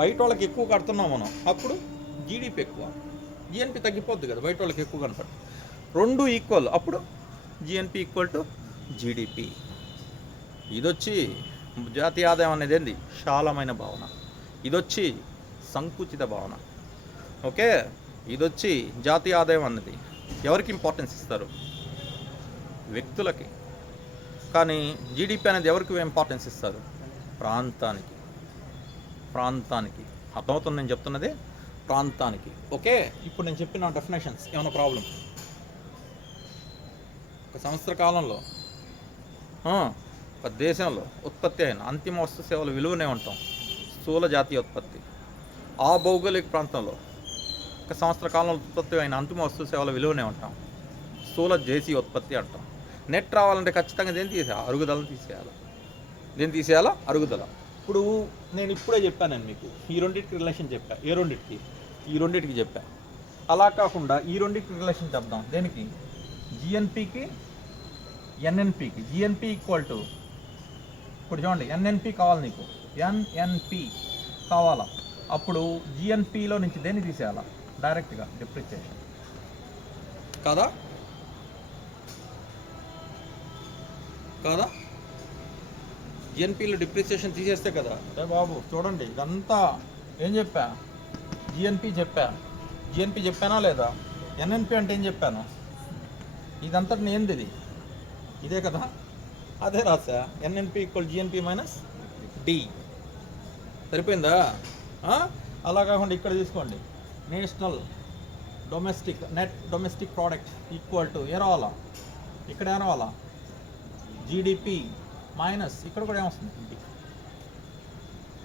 బయట వాళ్ళకి ఎక్కువ కడుతున్నాం మనం, అప్పుడు జీడిపి ఎక్కువ. జిఎన్పి తగ్గిపోద్ది కదా, బయట వాళ్ళకి ఎక్కువ కనపడు. రెండు ఈక్వల్, అప్పుడు జిఎన్పి ఈక్వల్ టు జీడిపి. ఇదొచ్చి జాతీయ ఆదాయం అనేది ఏంది? విశాలమైన భావన. ఇదొచ్చి సంకుచిత భావన. ఓకే. ఇదొచ్చి జాతీయ ఆదాయం అన్నది ఎవరికి ఇంపార్టెన్స్ ఇస్తారు? వ్యక్తులకి. కానీ జీడిపి అనేది ఎవరికి ఇంపార్టెన్స్ ఇస్తారు? ప్రాంతానికి. అర్థమవుతుంది నేను చెప్తున్నది? ప్రాంతానికి. ఓకే. ఇప్పుడు నేను చెప్పిన డెఫినేషన్స్ ఏమైనా ప్రాబ్లం? ఒక సంవత్సర కాలంలో ఒక దేశంలో ఉత్పత్తి అయిన అంతిమ వస్తు సేవల విలువనే ఉంటాం స్థూల జాతీయోత్పత్తి. ఆ భౌగోళిక ప్రాంతంలో ఒక సంవత్సర కాలంలో ఉత్పత్తి అయిన అంతిమ వస్తు సేవల విలువనే ఉంటాం స్థూల దేశీయోత్పత్తి అంటాం. నెట్ రావాలంటే ఖచ్చితంగా ఏం తీసేయాలి? అరుగుదలను తీసేయాలి. దేన్ని తీసేయాలా? అరుగుదల. ఇప్పుడు నేను ఇప్పుడే చెప్పాను మీకు, ఈ రెండింటికి రిలేషన్ చెప్పా. ఏ రెండింటికి? ఈ రెండింటికి చెప్పా. అలా కాకుండా ఈ రెండింటికి రిలేషన్ చెప్దాం. దేనికి? జిఎన్పికి ఎన్ఎన్పికి. జిఎన్పి ఈక్వల్ టు, ఇప్పుడు చూడండి, ఎన్ఎన్పి కావాలి నీకు, ఎన్ఎన్పి కావాలా? అప్పుడు జిఎన్పిలో నుంచి దేన్ని తీసేయాలా? డైరెక్ట్గా డిప్రిసియేషన్ కాదా? కాదా? జిఎన్పిలో డిప్రిసియేషన్ తీసేస్తే కదా. అరే బాబు చూడండి, ఇదంతా ఏం చెప్పా? జిఎన్పి చెప్పా. జిఎన్పి చెప్పానా లేదా? ఎన్ఎన్పి అంటే ఏం చెప్పాను? ఇదంతా ఏంది ఇది? ఇదే కదా, అదే రాసా. NNP equal GNP minus D. సరిపోయిందా? అలా కాకుండా ఇక్కడ తీసుకోండి, national net domestic product equal to A రావాలా? ఇక్కడ ఏ రావాలా? జీడిపి మైనస్ ఇక్కడ కూడా ఏమొస్తుంది?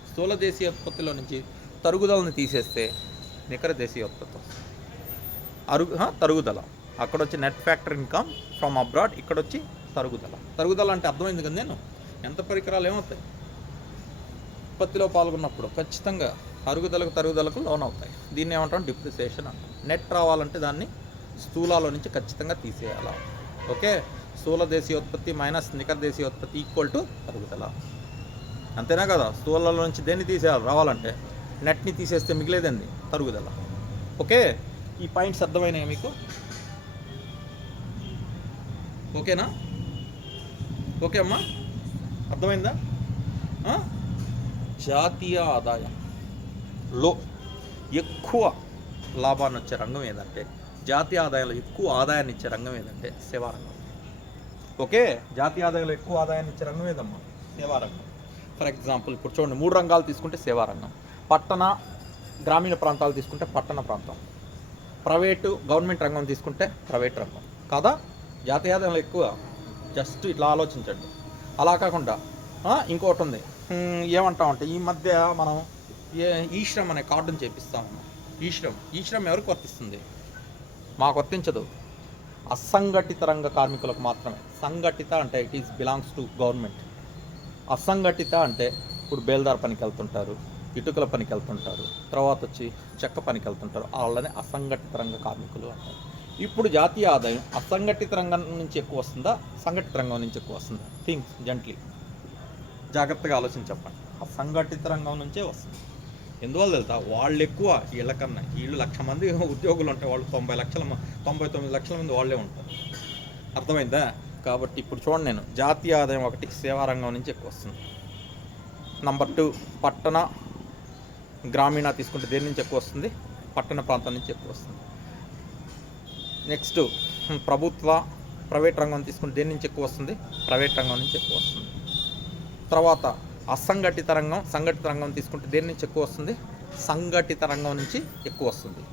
స్థూల దేశీయ ఉత్పత్తిలో నుంచి తరుగుదలని తీసేస్తే నికర దేశీయ ఉత్పత్తి వస్తుంది. తరుగుదల అక్కడ వచ్చి net factor income from abroad, ఇక్కడ వచ్చి తరుగుదల అంటే అర్థమైంది కదా. నేను ఎంత పరికరాలు ఏమవుతాయి ఉత్పత్తిలో పాల్గొన్నప్పుడు ఖచ్చితంగా తరుగుదలకు లోన్ అవుతాయి. దీన్ని ఏమంటాం? డిప్రిసియేషన్ అంటాం. నెట్ రావాలంటే దాన్ని స్థూలాలో నుంచి ఖచ్చితంగా తీసేయాలా. ఓకే, స్థూల దేశీయోత్పత్తి మైనస్ నికర దేశీయోత్పత్తి ఈక్వల్ టు తరుగుదల. అంతేనా కదా? స్థూలాల నుంచి దేన్ని తీసేయాలి రావాలంటే? నెట్ని తీసేస్తే మిగిలేదండి తరుగుదల. ఓకే, ఈ పాయింట్స్ అర్థమైనాయా మీకు? ఓకేనా? ఓకే అమ్మా, అర్థమైందా? జాతీయ ఆదాయంలో ఎక్కువ లాభాన్ని వచ్చే రంగం ఏదంటే, జాతీయ ఆదాయంలో ఎక్కువ ఆదాయాన్ని ఇచ్చే రంగం ఏదంటే సేవారంగం. ఓకే, జాతీయ ఆదాయంలో ఎక్కువ ఆదాయాన్ని ఇచ్చే రంగం ఏదమ్మా? సేవారంగం. ఫర్ ఎగ్జాంపుల్ ఇప్పుడు చూడండి, 3 రంగాలు తీసుకుంటే సేవారంగం, పట్టణ గ్రామీణ ప్రాంతాలు తీసుకుంటే పట్టణ ప్రాంతం, ప్రైవేటు గవర్నమెంట్ రంగం తీసుకుంటే ప్రైవేట్ రంగం కాదా? జాతీయ ఆదాయంలో ఎక్కువ. జస్ట్ ఇట్లా ఆలోచించండి. అలా కాకుండా ఇంకోటి ఉంది, ఏమంటామంటే ఈ మధ్య మనం ఈశ్రమ్ అనే కార్డును చేపిస్తాము. ఈశ్రమ్ ఎవరికి వర్తిస్తుంది? మాకు వర్తించదు, అసంఘటిత రంగ కార్మికులకు మాత్రమే. సంఘటిత అంటే it is belongs to government. అసంఘటిత అంటే ఇప్పుడు బేల్దార్ పనికి వెళ్తుంటారు, ఇటుకల పనికి వెళ్తుంటారు, తర్వాత వచ్చి చెక్క పనికి వెళ్తుంటారు, వాళ్ళని అసంఘటిత రంగ కార్మికులు అంటారు. ఇప్పుడు జాతీయ ఆదాయం అసంఘటిత రంగం నుంచి ఎక్కువ వస్తుందా, సంఘటిత రంగం నుంచి ఎక్కువ వస్తుందా? థింక్ జెంట్లీ, జాగ్రత్తగా ఆలోచించి చెప్పండి. అసంఘటిత రంగం నుంచే వస్తుంది. ఎందువల్ల తెలుసా? వాళ్ళు ఎక్కువ, వీళ్ళకన్నా. వీళ్ళు 1,00,000 మంది ఉద్యోగులు ఉంటే వాళ్ళు 99 లక్షల మంది వాళ్ళే ఉంటారు. అర్థమైందా? కాబట్టి ఇప్పుడు చూడండి, నేను జాతీయ ఆదాయం ఒకటి సేవారంగం నుంచి ఎక్కువ వస్తుంది. నంబర్ 2 పట్టణ గ్రామీణ తీసుకుంటే దేని నుంచి ఎక్కువ వస్తుంది? పట్టణ ప్రాంతం నుంచి ఎక్కువ వస్తుంది. నెక్స్ట్ ప్రైవేట్ రంగం తీసుకుంటే దేని నుంచి ఎక్కువ వస్తుంది? ప్రైవేట్ రంగం నుంచి ఎక్కువ వస్తుంది. తర్వాత అసంఘటిత రంగం, సంఘటిత రంగం తీసుకుంటే దేని నుంచి ఎక్కువ వస్తుంది? సంఘటిత రంగం నుంచి ఎక్కువ వస్తుంది.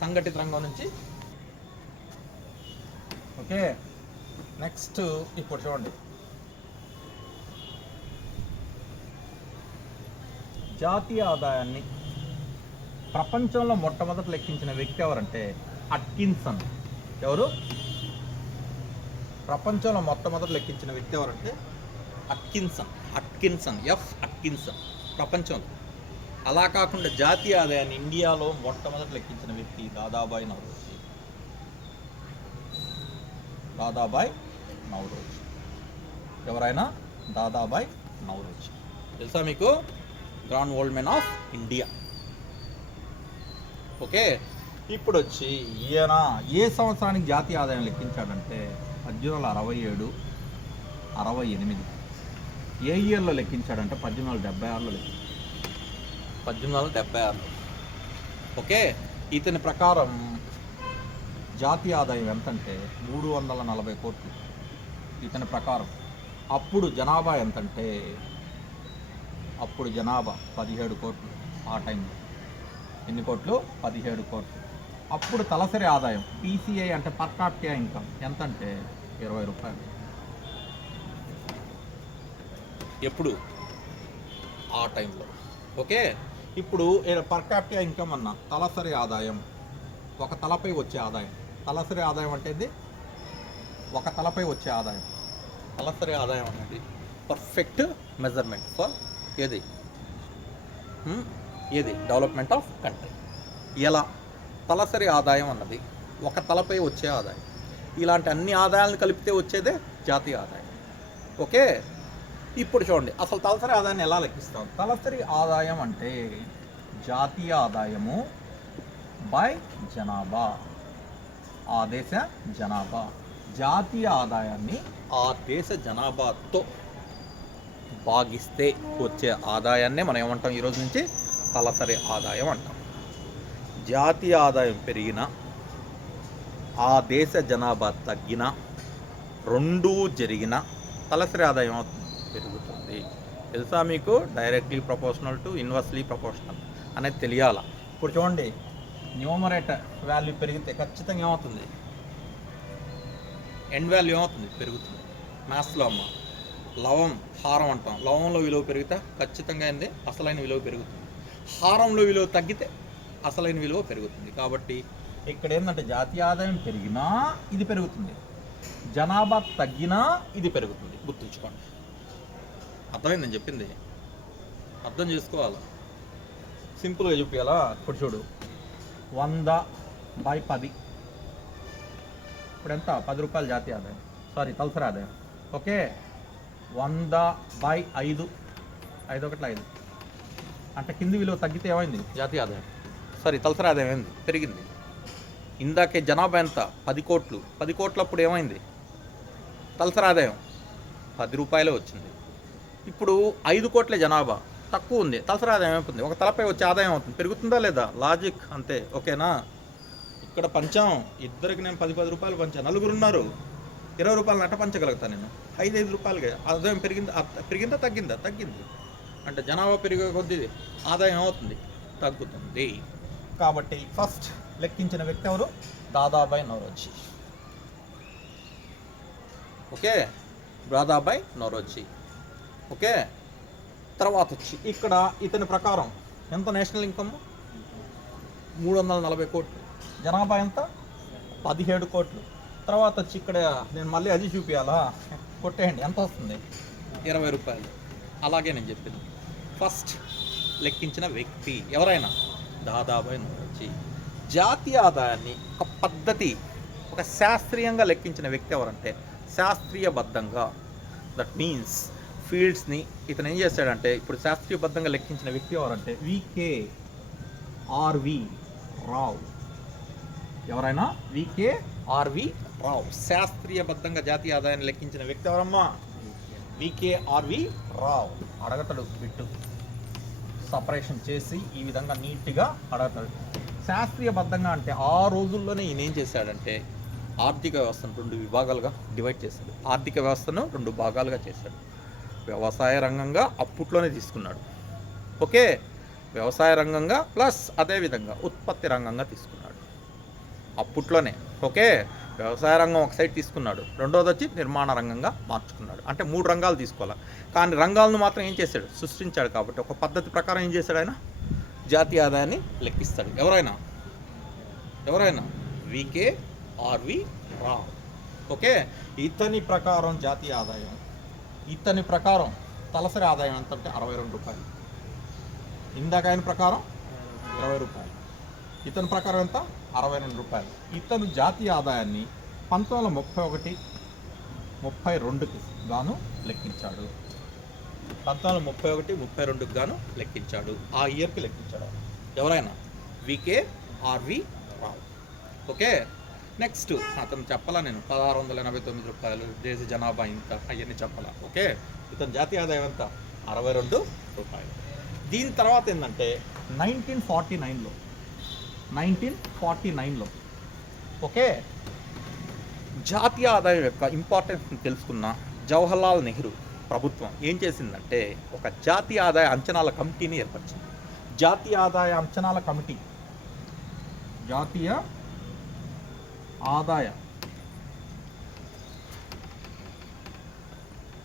సంఘటిత రంగం నుంచి. ఓకే, నెక్స్ట్ ఇప్పుడు చూడండి, జాతీయ ఆదాయాన్ని ప్రపంచంలో మొట్టమొదట లెక్కించిన వ్యక్తి ఎవరంటే అట్కిన్సన్. ఎవరు? ప్రపంచంలో మొట్టమొదట లెక్కించిన వ్యక్తి ఎవరంటే అట్కిన్సన్. అట్కిన్సన్ ప్రపంచంలో. అలా కాకుండా జాతీయ ఆదాయాన్ని ఇండియాలో మొట్టమొదట లెక్కించిన వ్యక్తి దాదాబాయి నౌరోజీ. ఎవరైనా? దాదాబాయి నౌరోజీ. తెలుసా మీకు? Grand old men of India. Okay, ఇప్పుడు వచ్చి ఈయన ఏ సంవత్సరానికి జాతీయ ఆదాయం లెక్కించాడంటే 1867, 68. ఏ ఇయర్లో లెక్కించాడంటే 1876లో లెక్కించాడు. 1876. ఓకే, ఇతని ప్రకారం జాతీయ ఆదాయం ఎంతంటే 340 కోట్లు ఇతని ప్రకారం. అప్పుడు జనాభా ఎంతంటే, అప్పుడు జనాభా 17 కోట్లు. ఆ టైంలో ఎన్ని కోట్లు? 17 కోట్లు. అప్పుడు తలసరి ఆదాయం PCI అంటే పర్ క్యాపిటా ఇన్కమ్ ఎంతంటే 20 రూపాయలు. ఎప్పుడు? ఆ టైంలో. ఓకే, ఇప్పుడు పర్ క్యాపిటా ఇన్కమ్ అన్న తలసరి ఆదాయం, ఒక తలపై వచ్చే ఆదాయం. తలసరి ఆదాయం అంటే ఒక తలపై వచ్చే ఆదాయం. తలసరి ఆదాయం అనేది పర్ఫెక్ట్ మెజర్మెంట్ ఫర్ ఏది డెవలప్మెంట్ ఆఫ్ కంట్రీ. ఎలా? తలసరి ఆదాయం అన్నది ఒక తలపై వచ్చే ఆదాయం. ఇలాంటి అన్ని ఆదాయాలను కలిపితే వచ్చేదే జాతీయ ఆదాయం. ఓకే, ఇప్పుడు చూడండి అసలు తలసరి ఆదాయాన్ని ఎలా లెక్కిస్తాం. తలసరి ఆదాయం అంటే జాతీయ ఆదాయము బై జనాభా, ఆ దేశ జనాభా. జాతీయ ఆదాయాన్ని ఆ దేశ జనాభాతో భాగిస్తే వచ్చే ఆదాయాన్నే మనం ఏమంటాం ఈరోజు నుంచి? తలసరి ఆదాయం అంటాం. జాతీయ ఆదాయం పెరిగినా ఆ దేశ జనాభా తగ్గినా రెండూ జరిగిన తలసరి ఆదాయం పెరుగుతుంది. తెలుసా మీకు? Directly proportional to inversely proportional అనేది తెలియాల. ఇప్పుడు చూడండి, న్యూమరేటర్ వాల్యూ పెరిగితే ఖచ్చితంగా ఏమవుతుంది? ఎండ్ వాల్యూ ఏమవుతుంది? పెరుగుతుంది. మ్యాథ్స్లో అమ్మ లవం హారం అంటాం. లవంలో విలువ పెరిగితే ఖచ్చితంగా ఏంది? అసలైన విలువ పెరుగుతుంది. హారంలో విలువ తగ్గితే అసలైన విలువ పెరుగుతుంది. కాబట్టి ఇక్కడ ఏంటంటే జాతీయ ఆదాయం పెరిగినా ఇది పెరుగుతుంది, జనాభా తగ్గినా ఇది పెరుగుతుంది. గుర్తుంచుకోండి. అర్థమైంది నేను చెప్పింది? అర్థం చేసుకోవాలి, సింపుల్గా చూపించాలా. ఇప్పుడు చూడు, 100/10 ఇప్పుడు ఎంత? 10 రూపాయలు జాతీయ ఆదాయం, తలసరి ఆదాయం. ఓకే, 100/5, 5 ఒకట్ల 5 అంటే కింది విలువ తగ్గితే ఏమైంది? జాతీయ ఆదాయం తలసరి ఆదాయం ఏంది? పెరిగింది. ఇందాకే జనాభా ఎంత? 10 కోట్లు. 10 కోట్లప్పుడు ఏమైంది? తలసరి ఆదాయం 10 రూపాయలే వచ్చింది. ఇప్పుడు 5 కోట్ల జనాభా తక్కువ ఉంది, తలసరి ఆదాయం ఏమవుతుంది? ఒక తలపై వచ్చే ఆదాయం అవుతుంది. పెరుగుతుందా లేదా? లాజిక్ అంతే. ఓకేనా? ఇక్కడ పంచాం, ఇద్దరికి నేను 10 రూపాయలు పంచాను, నలుగురు ఉన్నారు, 20 రూపాయలు నట్ట పంచగలుగుతాను నేను. 5 రూపాయలుగా ఆదాయం పెరిగిందా తగ్గిందా? తగ్గింది. అంటే జనాభా పెరిగే కొద్దీ ఆదాయం అవుతుంది, తగ్గుతుంది. కాబట్టి ఫస్ట్ లెక్కించిన వ్యక్తి ఎవరు? దాదాబాయి నౌరోజీ. ఓకే, దాదాబాయి నౌరోజీ. ఓకే, తర్వాత వచ్చి ఇక్కడ ఇతని ప్రకారం ఎంత నేషనల్ ఇన్కమ్? 340 కోట్లు. జనాభా ఎంత? 17 కోట్లు. తర్వాత వచ్చి ఇక్కడ నేను మళ్ళీ అది చూపించాలా? కొట్టేయండి, ఎంత వస్తుంది? 20 రూపాయలు. అలాగే నేను చెప్పింది, ఫస్ట్ లెక్కించిన వ్యక్తి ఎవరైనా దాదాబాయి నౌరోజీ. జాతీయ ఆదాయాన్ని ఒక పద్ధతి, ఒక శాస్త్రీయంగా లెక్కించిన వ్యక్తి ఎవరంటే శాస్త్రీయబద్ధంగా, దట్ మీన్స్ ఫీల్డ్స్ని ఇతను ఏం చేశాడంటే, ఇప్పుడు శాస్త్రీయబద్ధంగా లెక్కించిన వ్యక్తి ఎవరంటే వికేఆర్వి రావు. ఎవరైనా? వికేఆర్వి రావు. శాస్త్రీయబద్ధంగా జాతీయ ఆదాయాన్ని లెక్కించిన వ్యక్తి ఎవరమ్మా? వికేఆర్వి రావు. అడగతాడు బిట్టు, సపరేషన్ చేసి ఈ విధంగా నీట్గా అడగతాడు. శాస్త్రీయబద్ధంగా అంటే ఆ రోజుల్లోనే ఈయన ఏం చేశాడంటే ఆర్థిక వ్యవస్థను 2 విభాగాలుగా డివైడ్ చేశాడు. ఆర్థిక వ్యవస్థను 2 భాగాలుగా చేశాడు. వ్యవసాయ రంగంగా అప్పట్లోనే తీసుకున్నాడు. ఓకే, వ్యవసాయ రంగంగా ప్లస్ అదేవిధంగా ఉత్పత్తి రంగంగా తీసుకున్నాడు అప్పట్లోనే. ఓకే, వ్యవసాయ రంగం ఒక సైడ్ తీసుకున్నాడు, రెండోది వచ్చి నిర్మాణ రంగంగా మార్చుకున్నాడు. అంటే 3 రంగాలు తీసుకోవాలి. కానీ రంగాలను మాత్రం ఏం చేశాడు? సృష్టించాడు. కాబట్టి ఒక పద్ధతి ప్రకారం ఏం చేశాడు ఆయన? జాతీయ ఆదాయాన్ని లెక్కిస్తాడు. ఎవరైనా వికేఆర్వి రావు. ఓకే, ఇతని ప్రకారం జాతీయ ఆదాయం, ఇతని ప్రకారం తలసరి ఆదాయం ఎంత అంటే 62 రూపాయలు. ఇందాక ఆయన ప్రకారం 20 రూపాయలు, ఇతని ప్రకారం ఎంత? 62 రూపాయలు. ఇతను జాతీయ ఆదాయాన్ని 1931, 32కి గాను లెక్కించాడు. 1931, 32కి గాను లెక్కించాడు. ఆ ఇయర్కి లెక్కించాడు. ఎవరైనా? వికేఆర్వి రావు. ఓకే, నెక్స్ట్ అతను చెప్పాలా నేను? 1689 రూపాయలు, దేశ జనాభా ఇంత, అవన్నీ చెప్పాలా. ఓకే, ఇతని జాతీయ ఆదాయం ఎంత? 62 రూపాయలు. దీని తర్వాత ఏంటంటే 1949లో ఓకే, జాతీయ ఆదాయం యొక్క ఇంపార్టెన్స్ని తెలుసుకున్న జవహర్లాల్ నెహ్రూ ప్రభుత్వం ఏం చేసిందంటే ఒక జాతీయ ఆదాయ అంచనాల కమిటీని ఏర్పరిచింది. జాతీయ ఆదాయ అంచనాల కమిటీ, జాతీయ ఆదాయ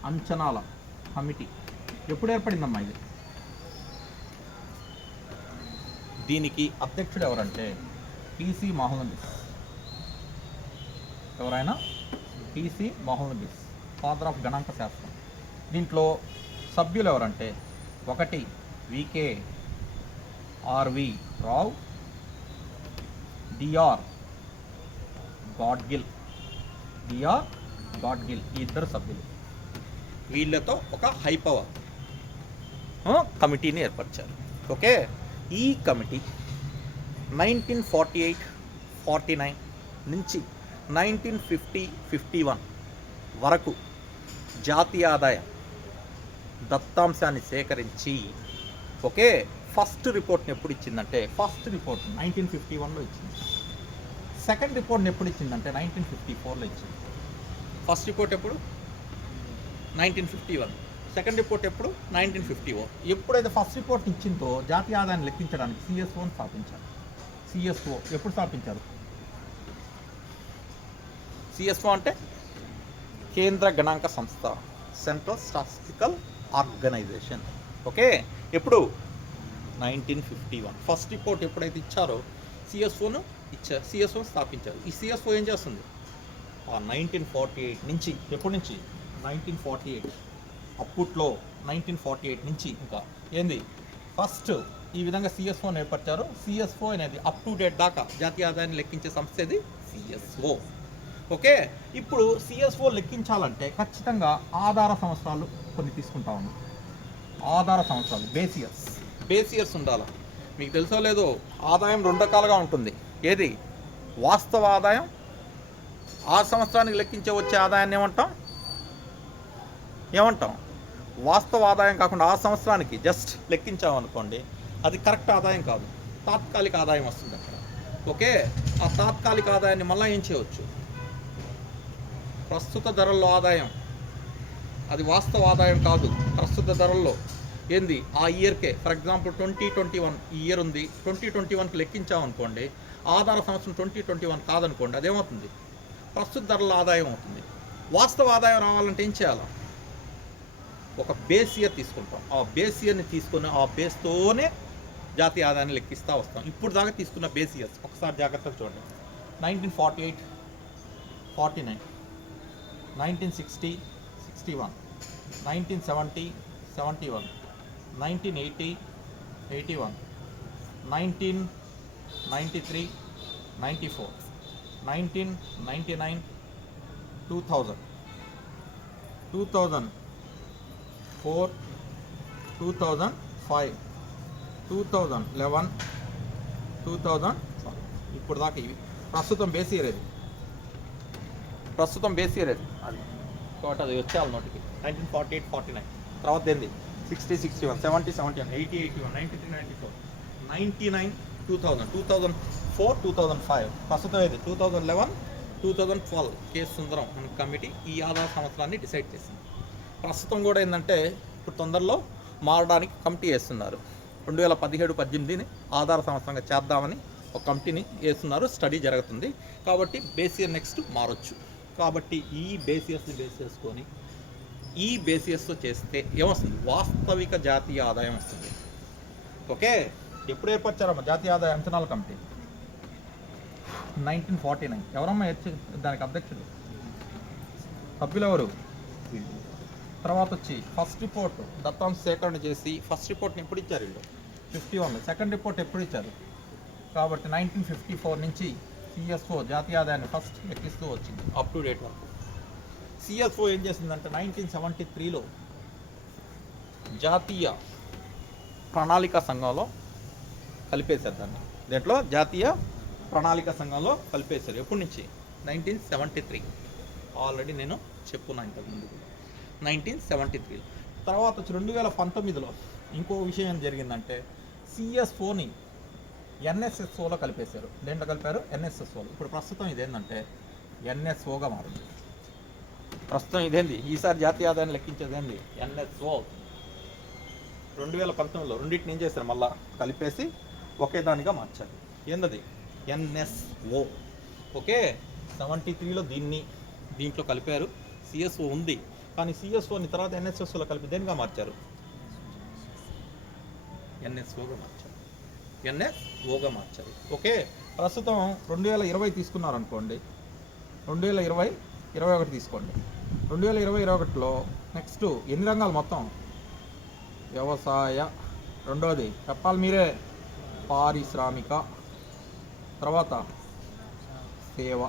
అంచనాల కమిటీ ఎప్పుడు ఏర్పడిందమ్మా ఇది? దీనికి అధ్యక్షుడు ఎవరంటే పిసి మోహన్ బిస్. ఎవరైనా? PC Mahalanobis. Father of గణాంక శాస్త్రం. దీంట్లో సభ్యులు ఎవరంటే 1 వికే ఆర్వి రావ్, డిఆర్ గాడ్గిల్, ఈ ఇద్దరు సభ్యులు. వీళ్ళతో ఒక హై పవర్ కమిటీని ఏర్పరిచారు. ఓకే, ఈ కమిటీ 1948-49 నుంచి 1950-51 వరకు జాతీయ ఆదాయ దత్తాంశాన్ని సేకరించి ఓకే ఫస్ట్ రిపోర్ట్ని ఎప్పుడు ఇచ్చిందంటే ఫస్ట్ రిపోర్ట్ 1951లో ఇచ్చింది. సెకండ్ రిపోర్ట్ని ఎప్పుడు ఇచ్చిందంటే 1954లో ఇచ్చింది. ఫస్ట్ రిపోర్ట్ ఎప్పుడు 1951, సెకండ్ రిపోర్ట్ ఎప్పుడు 1954. ఎప్పుడైతే ఫస్ట్ రిపోర్ట్ ఇచ్చిందో జాతీయ ఆదాయాన్ని లెక్కించడానికి సిఎస్ఓని స్థాపించారు. సిఎస్ఓ ఎప్పుడు స్థాపించారు? సిఎస్ఓ అంటే కేంద్ర గణాంక సంస్థ, సెంట్రల్ స్టాటిస్టికల్ ఆర్గనైజేషన్. ఓకే, ఎప్పుడు 1951 ఫస్ట్ రిపోర్ట్ ఎప్పుడైతే ఇచ్చారో సిఎస్ఓను స్థాపించారు. ఈ సిఎస్ఓ ఏం చేస్తుంది? 1948 నుంచి, ఎప్పటి నుంచి 1948 అప్పట్లో 1948 నుంచి ఇంకా ఏంది ఫస్ట్ ఈ విధంగా సిఎస్ఓని ఏర్పరిచారు. సిఎస్ఓ అనేది అప్ టు డేట్ దాకా జాతీయ ఆదాయాన్ని లెక్కించే సంస్థ ఇది సిఎస్ఓ. ఓకే, ఇప్పుడు సిఎస్ఓ లెక్కించాలంటే ఖచ్చితంగా ఆధార సంవత్సరాలు కొన్ని తీసుకుంటా ఉన్నాం. ఆధార సంవత్సరాలు బేసియర్స్ ఉండాలి. మీకు తెలుసో లేదో ఆదాయం 2 రకాలుగా ఉంటుంది. ఏది? వాస్తవ ఆదాయం. ఆ సంవత్సరానికి లెక్కించే వచ్చే ఆదాయాన్ని ఏమంటాం? వాస్తవ ఆదాయం కాకుండా ఆ సంవత్సరానికి జస్ట్ లెక్కించామనుకోండి, అది కరెక్ట్ ఆదాయం కాదు, తాత్కాలిక ఆదాయం వస్తుంది అక్కడ. ఓకే, ఆ తాత్కాలిక ఆదాయాన్ని మళ్ళీ ఏం చేయవచ్చు? ప్రస్తుత ధరల్లో ఆదాయం, అది వాస్తవ ఆదాయం కాదు, ప్రస్తుత ధరల్లో ఏంది ఆ ఇయర్కే. ఫర్ ఎగ్జాంపుల్ 2021 ఈ ఇయర్ ఉంది, 2021కి లెక్కించామనుకోండి, ఆధార సంవత్సరం 2021 కాదనుకోండి, అదేమవుతుంది? ప్రస్తుత ధరల ఆదాయం అవుతుంది. వాస్తవ ఆదాయం రావాలంటే ఏం చేయాలి? ఒక బేస్ ఇయర్ తీసుకుంటాం. ఆ బేస్ ఇయర్ని తీసుకొని ఆ బేస్తోనే జాతీయ ఆదాయాన్ని లెక్కిస్తూ వస్తాం. ఇప్పుడు దాకా తీసుకున్న బేస్ ఇయర్స్ ఒకసారి జాగ్రత్తగా చూడండి. 1948-49, 1960-61, 1970-71, 1980-81, 1993-94, 1999-2000, 2004, 2005, 2011, 2012. ఇప్పుడు దాకా ఇవి ప్రస్తుతం బేస్ ఇయర్ అది అది కాబట్టి అది వచ్చేయాలి నోటికి. 1948-49 తర్వాత ఏంది? 60-61, 70-71, 80-81, 93-94, 99-2000, 2004, 2005. ప్రస్తుతం ఏది? 2011, 2012. కేసు సుందరం మన కమిటీ ఈ ఆధార సంవత్సరాన్ని డిసైడ్ చేసింది. ప్రస్తుతం కూడా ఏంటంటే ఇప్పుడు తొందరలో మారడానికి కమిటీ వేస్తున్నారు. 2017-18 ఆధార సంవత్సరంగా చేద్దామని ఒక కమిటీని వేస్తున్నారు. స్టడీ జరుగుతుంది. కాబట్టి బేస్ ఇయర్ నెక్స్ట్ మారొచ్చు. కాబట్టి ఈ బేసియస్ని బేస్ చేసుకొని ఈ బేసియస్తో చేస్తే ఏమొస్తుంది? వాస్తవిక జాతీయ ఆదాయం వస్తుంది. ఓకే, ఎప్పుడు ఏర్పరిచారమ్మా జాతీయ ఆదాయ అంచనాల కమిటీ? 1949. ఎవరమ్మా దానికి అధ్యక్షుడు? సభ్యులు ఎవరు? తర్వాత వచ్చి ఫస్ట్ రిపోర్ట్ దత్తాంశ సేకరణ చేసి ఫస్ట్ రిపోర్ట్ని ఎప్పుడు ఇచ్చారు? వీళ్ళు 51. సెకండ్ రిపోర్ట్ ఎప్పుడు ఇచ్చారు? కాబట్టి 1954 నుంచి సిఎస్ఓ జాతీయ ఆదాయాన్ని ఫస్ట్ లెక్కిస్తూ వచ్చింది అప్ టు డేట్ వరకు. సిఎస్ఓ ఏం చేసిందంటే 1973లో జాతీయ ప్రణాళిక సంఘంలో కలిపేశారు దాన్ని. దీంట్లో జాతీయ ప్రణాళిక సంఘంలో కలిపేశారు. ఎప్పటి నుంచి? 1973. ఆల్రెడీ నేను చెప్పున్నా ఇంతకుముందు 1973. తర్వాత వచ్చి 2019లో ఇంకో విషయం ఏం జరిగిందంటే సిఎస్ఓని ఎన్ఎస్ఎస్ఓలో కలిపేశారు. దేంట్లో కలిపారు? ఎన్ఎస్ఎస్ఓలో. ఇప్పుడు ప్రస్తుతం ఇదేంటంటే ఎన్ఎస్ఓగా మారింది. ప్రస్తుతం ఇదేంది? ఈసారి జాతీయ ఆదాయాన్ని లెక్కించేది ఏంది? ఎన్ఎస్ఓ. 2019లో రెండింటిని ఏం చేశారు? మళ్ళీ కలిపేసి ఒకే దానిగా మార్చారు. ఏందది? ఎన్ఎస్ఓ. ఓకే, 73లో దీంట్లో కలిపారు. సిఎస్ఓ ఉంది, కానీ సిఎస్ఓని తర్వాత ఎన్ఎస్ఎస్ఓలో కలిపి దేనిగా మార్చారు? ఎన్ఎస్ఓగా మార్చారు. ఓకే, ప్రస్తుతం 2020 తీసుకున్నారనుకోండి, 2020-21 తీసుకోండి. 2020-21లో నెక్స్ట్ ఎన్ని రంగాలు మొత్తం? వ్యవసాయ, రెండోది చెప్పాలి మీరే, పారిశ్రామిక, తర్వాత సేవ.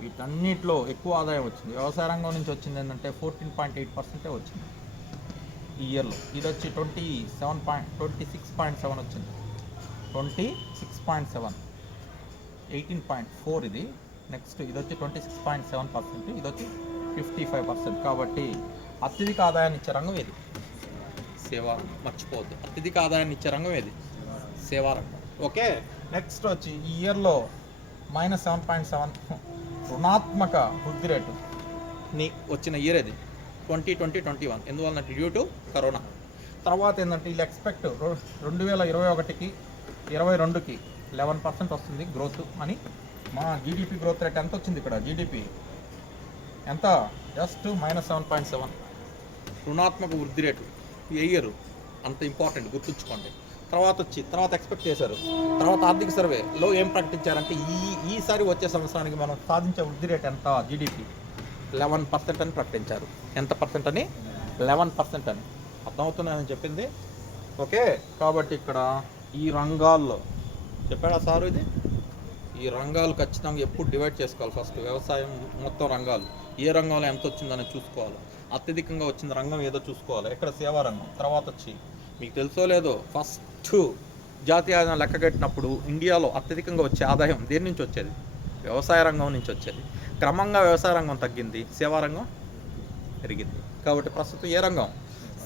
వీటన్నిటిలో ఎక్కువ ఆదాయం వచ్చింది. వ్యవసాయ రంగం నుంచి వచ్చింది ఏంటంటే 14.8% వచ్చింది ఈ ఇయర్లో. ఇది వచ్చి 26.7 వచ్చింది. 26.7, 18.4 ఇది. నెక్స్ట్ ఇది వచ్చి 26.7%, ఇది వచ్చి 55%. కాబట్టి అత్యధిక ఆదాయాన్ని ఇచ్చే రంగం ఏది? సేవా రంగం. మర్చిపోవద్దు, అత్యధిక ఆదాయాన్ని ఇచ్చే రంగం ఏది? సేవా రంగం. ఓకే, నెక్స్ట్ వచ్చి ఈ ఇయర్లో -7.7 రుణాత్మక వృద్ధి రేటు వచ్చిన ఇయర్ ఇది 2020-21. ఎందువలన? Due to corona. తర్వాత ఏంటంటే వీళ్ళు ఎక్స్పెక్ట్ 2021కి 22కి 11% వస్తుంది గ్రోత్ అని. మా జీడిపి గ్రోత్ రేట్ ఎంత వచ్చింది ఇక్కడ? జీడిపి ఎంత? జస్ట్ -7.7 రుణాత్మక వృద్ధి రేటు ఏ ఇయర్? అంత ఇంపార్టెంట్, గుర్తుంచుకోండి. తర్వాత ఎక్స్పెక్ట్ చేశారు. తర్వాత ఆర్థిక సర్వేలో ఏం ప్రకటించారంటే ఈసారి వచ్చే సంవత్సరానికి మనం సాధించే వృద్ధి రేట్ ఎంత? జీడిపి 11% అని ప్రకటించారు. ఎంత పర్సెంట్ అని? 11% అని. అర్థమవుతుందని చెప్పింది. ఓకే, కాబట్టి ఇక్కడ ఈ రంగాల్లో చెప్పాడా సారు? ఇది ఈ రంగాలు ఖచ్చితంగా ఎప్పుడు డివైడ్ చేసుకోవాలి. ఫస్ట్ వ్యవసాయం మొత్తం రంగాలు, ఏ రంగంలో ఎంత వచ్చిందని చూసుకోవాలి. అత్యధికంగా వచ్చిన రంగం ఏదో చూసుకోవాలి. ఎక్కడ? సేవా రంగం. తర్వాత వచ్చి మీకు తెలుసో లేదో, ఫస్ట్ జాతీయ ఆదాయం లెక్కగట్టినప్పుడు ఇండియాలో అత్యధికంగా వచ్చే ఆదాయం దేని నుంచి వచ్చేది? వ్యవసాయ రంగం నుంచి వచ్చేది. క్రమంగా వ్యవసాయ రంగం తగ్గింది, సేవా రంగం పెరిగింది. కాబట్టి ప్రస్తుతం ఏ రంగం?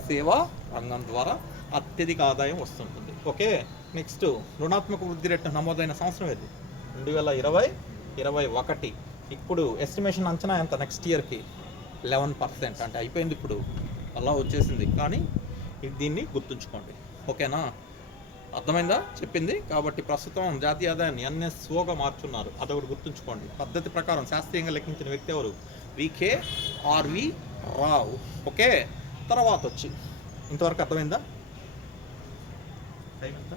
సేవా రంగం ద్వారా అత్యధిక ఆదాయం వస్తుంటుంది. ఓకే, నెక్స్ట్ రుణాత్మక వృద్ధి రేటు నమోదైన సంవత్సరం ఏది? 2020-21. ఇప్పుడు ఎస్టిమేషన్ అంచనా ఎంత నెక్స్ట్ ఇయర్కి? 11%. అంటే అయిపోయింది, ఇప్పుడు అలా వచ్చేసింది. కానీ దీన్ని గుర్తుంచుకోండి. ఓకేనా? అర్థమైందా చెప్పింది? కాబట్టి ప్రస్తుతం జాతీయ ఆదాయాన్ని NSOగా మార్చున్నారు. అదొకటి గుర్తుంచుకోండి. పద్ధతి ప్రకారం శాస్త్రీయంగా లెక్కించిన వ్యక్తి ఎవరు? VKRV రావు. ఓకే, తర్వాత వచ్చి ఇంతవరకు అర్థమైందా? టైం ఎంత?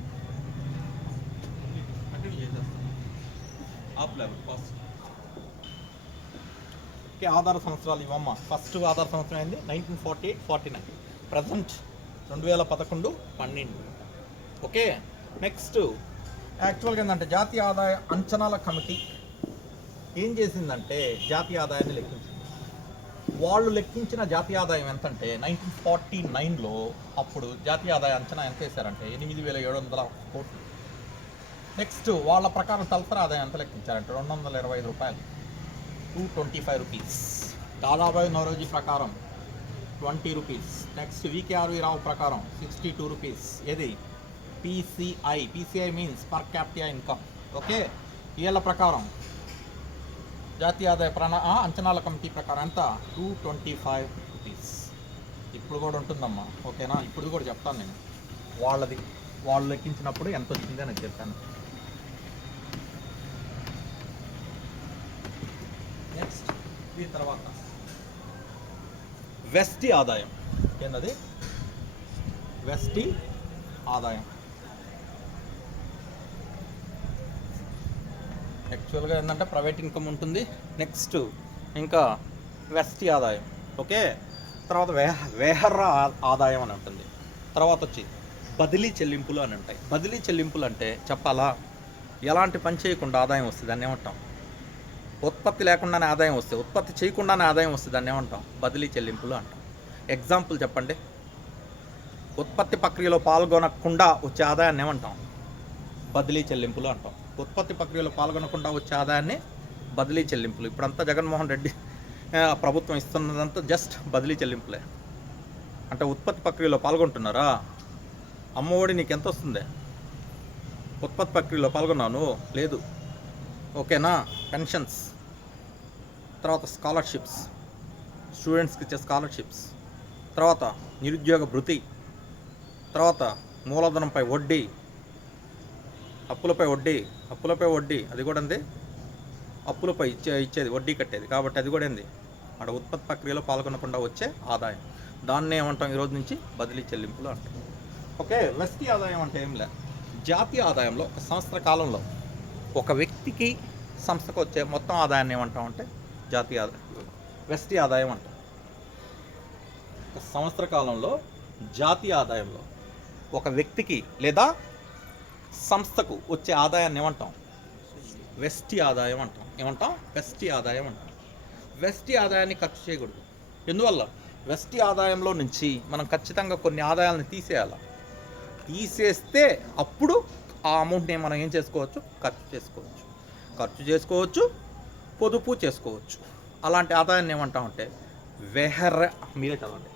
ఓకే, ఆధార సంవత్సరాలు ఇవమ్మ. ఫస్ట్ ఆధార సంవత్సరం అయింది 1948-49. ప్రజెంట్ 2011-12. ఓకే, నెక్స్ట్ యాక్చువల్గా ఏంటంటే జాతీయ ఆదాయ అంచనాల కమిటీ ఏం చేసిందంటే జాతీయ ఆదాయాన్ని లెక్కించింది. వాళ్ళు లెక్కించిన జాతీయ ఆదాయం ఎంతంటే 1949లో అప్పుడు జాతీయ ఆదాయ అంచనా ఎంత వేశారంటే 8,700 కోట్లు. నెక్స్ట్ వాళ్ళ ప్రకారం తలసరి ఆదాయం ఎంత లెక్కించారంటే 225 రూపాయలు, 225 రూపీస్. దాదాబాయి నవరోజీ ప్రకారం 20 రూపీస్. నెక్స్ట్ VKRV రావు ప్రకారం 62 రూపీస్. ఏది? PCI means per capital income. Okay, వీళ్ళ ప్రకారం జాతీయ ఆదాయ అంచనాల కమిటీ ప్రకారం ఎంత? 225 రూపీస్. ఇప్పుడు కూడా ఉంటుందమ్మా. ఓకేనా? ఇప్పుడు కూడా చెప్తాను నేను. వాళ్ళు లెక్కించినప్పుడు ఎంత వచ్చింది అని చెప్పాను. నెక్స్ట్ దీని తర్వాత వెస్టి ఆదాయం. ఏంటది? వెస్టి ఆదాయం యాక్చువల్గా ఏంటంటే ప్రైవేట్ ఇన్కమ్ ఉంటుంది. నెక్స్ట్ ఇంకా వెస్టి ఆదాయం. ఓకే, తర్వాత వేహర ఆదాయం అని ఉంటుంది. తర్వాత వచ్చి బదిలీ చెల్లింపులు అని ఉంటాయి. బదిలీ చెల్లింపులు అంటే చెప్పాలా? ఎలాంటి పని చేయకుండా ఆదాయం వస్తుంది, దాన్ని ఏమంటాం? ఉత్పత్తి లేకుండానే ఆదాయం వస్తే, ఉత్పత్తి చేయకుండానే ఆదాయం వస్తుంది, దాన్ని ఏమంటాం? బదిలీ చెల్లింపులు అంటాం. ఎగ్జాంపుల్ చెప్పండి. ఉత్పత్తి ప్రక్రియలో పాల్గొనకుండా వచ్చే ఆదాయాన్ని ఏమంటాం? బదిలీ చెల్లింపులు అంటాం. ఉత్పత్తి ప్రక్రియలో పాల్గొనకుండా వచ్చే ఆదాయాన్ని బదిలీ చెల్లింపులు. ఇప్పుడంతా జగన్మోహన్ రెడ్డి ప్రభుత్వం ఇస్తున్నదంతా జస్ట్ బదిలీ చెల్లింపులే. అంటే ఉత్పత్తి ప్రక్రియలో పాల్గొంటున్నారా? అమ్మఒడి నీకు ఎంత వస్తుంది? ఉత్పత్తి ప్రక్రియలో పాల్గొన్నాను లేదు. ఓకేనా? పెన్షన్స్, తర్వాత స్కాలర్షిప్స్, స్టూడెంట్స్కి ఇచ్చే స్కాలర్షిప్స్, తర్వాత నిరుద్యోగ భృతి, తర్వాత మూలధనంపై వడ్డీ, అప్పులపై వడ్డీ, అది కూడా అంది. అప్పులపై ఇచ్చేది వడ్డీ కట్టేది. కాబట్టి అది కూడా ఏంది? అక్కడ ఉత్పత్తి ప్రక్రియలో పాల్గొనకుండా వచ్చే ఆదాయం. దాన్నే ఏమంటాం ఈరోజు నుంచి? బదిలీ చెల్లింపులు అంటాం. ఓకే, వెస్టి ఆదాయం అంటే ఏం లే, జాతీయ ఆదాయంలో ఒక సంవత్సర కాలంలో ఒక వ్యక్తికి సంస్థకు వచ్చే మొత్తం ఆదాయాన్ని ఏమంటాం అంటే జాతీయ ఆదాయం. వెస్టి ఆదాయం అంటాం. ఒక సంవత్సర కాలంలో జాతీయ ఆదాయంలో ఒక వ్యక్తికి లేదా సంస్థకు వచ్చే ఆదాయాన్ని ఏమంటాం? వెస్టి ఆదాయం అంటాం. ఏమంటాం? వెస్టి ఆదాయం అంటాం. వెస్టి ఆదాయాన్ని ఖర్చు చేయకూడదు. ఎందువల్ల? వెస్టి ఆదాయంలో నుంచి మనం ఖచ్చితంగా కొన్ని ఆదాయాలను తీసేయాలి. తీసేస్తే అప్పుడు ఆ అమౌంట్ని మనం ఏం చేసుకోవచ్చు? ఖర్చు చేసుకోవచ్చు, పొదుపు చేసుకోవచ్చు. అలాంటి ఆదాయాన్ని ఏమంటామంటే మీరే చదవండి,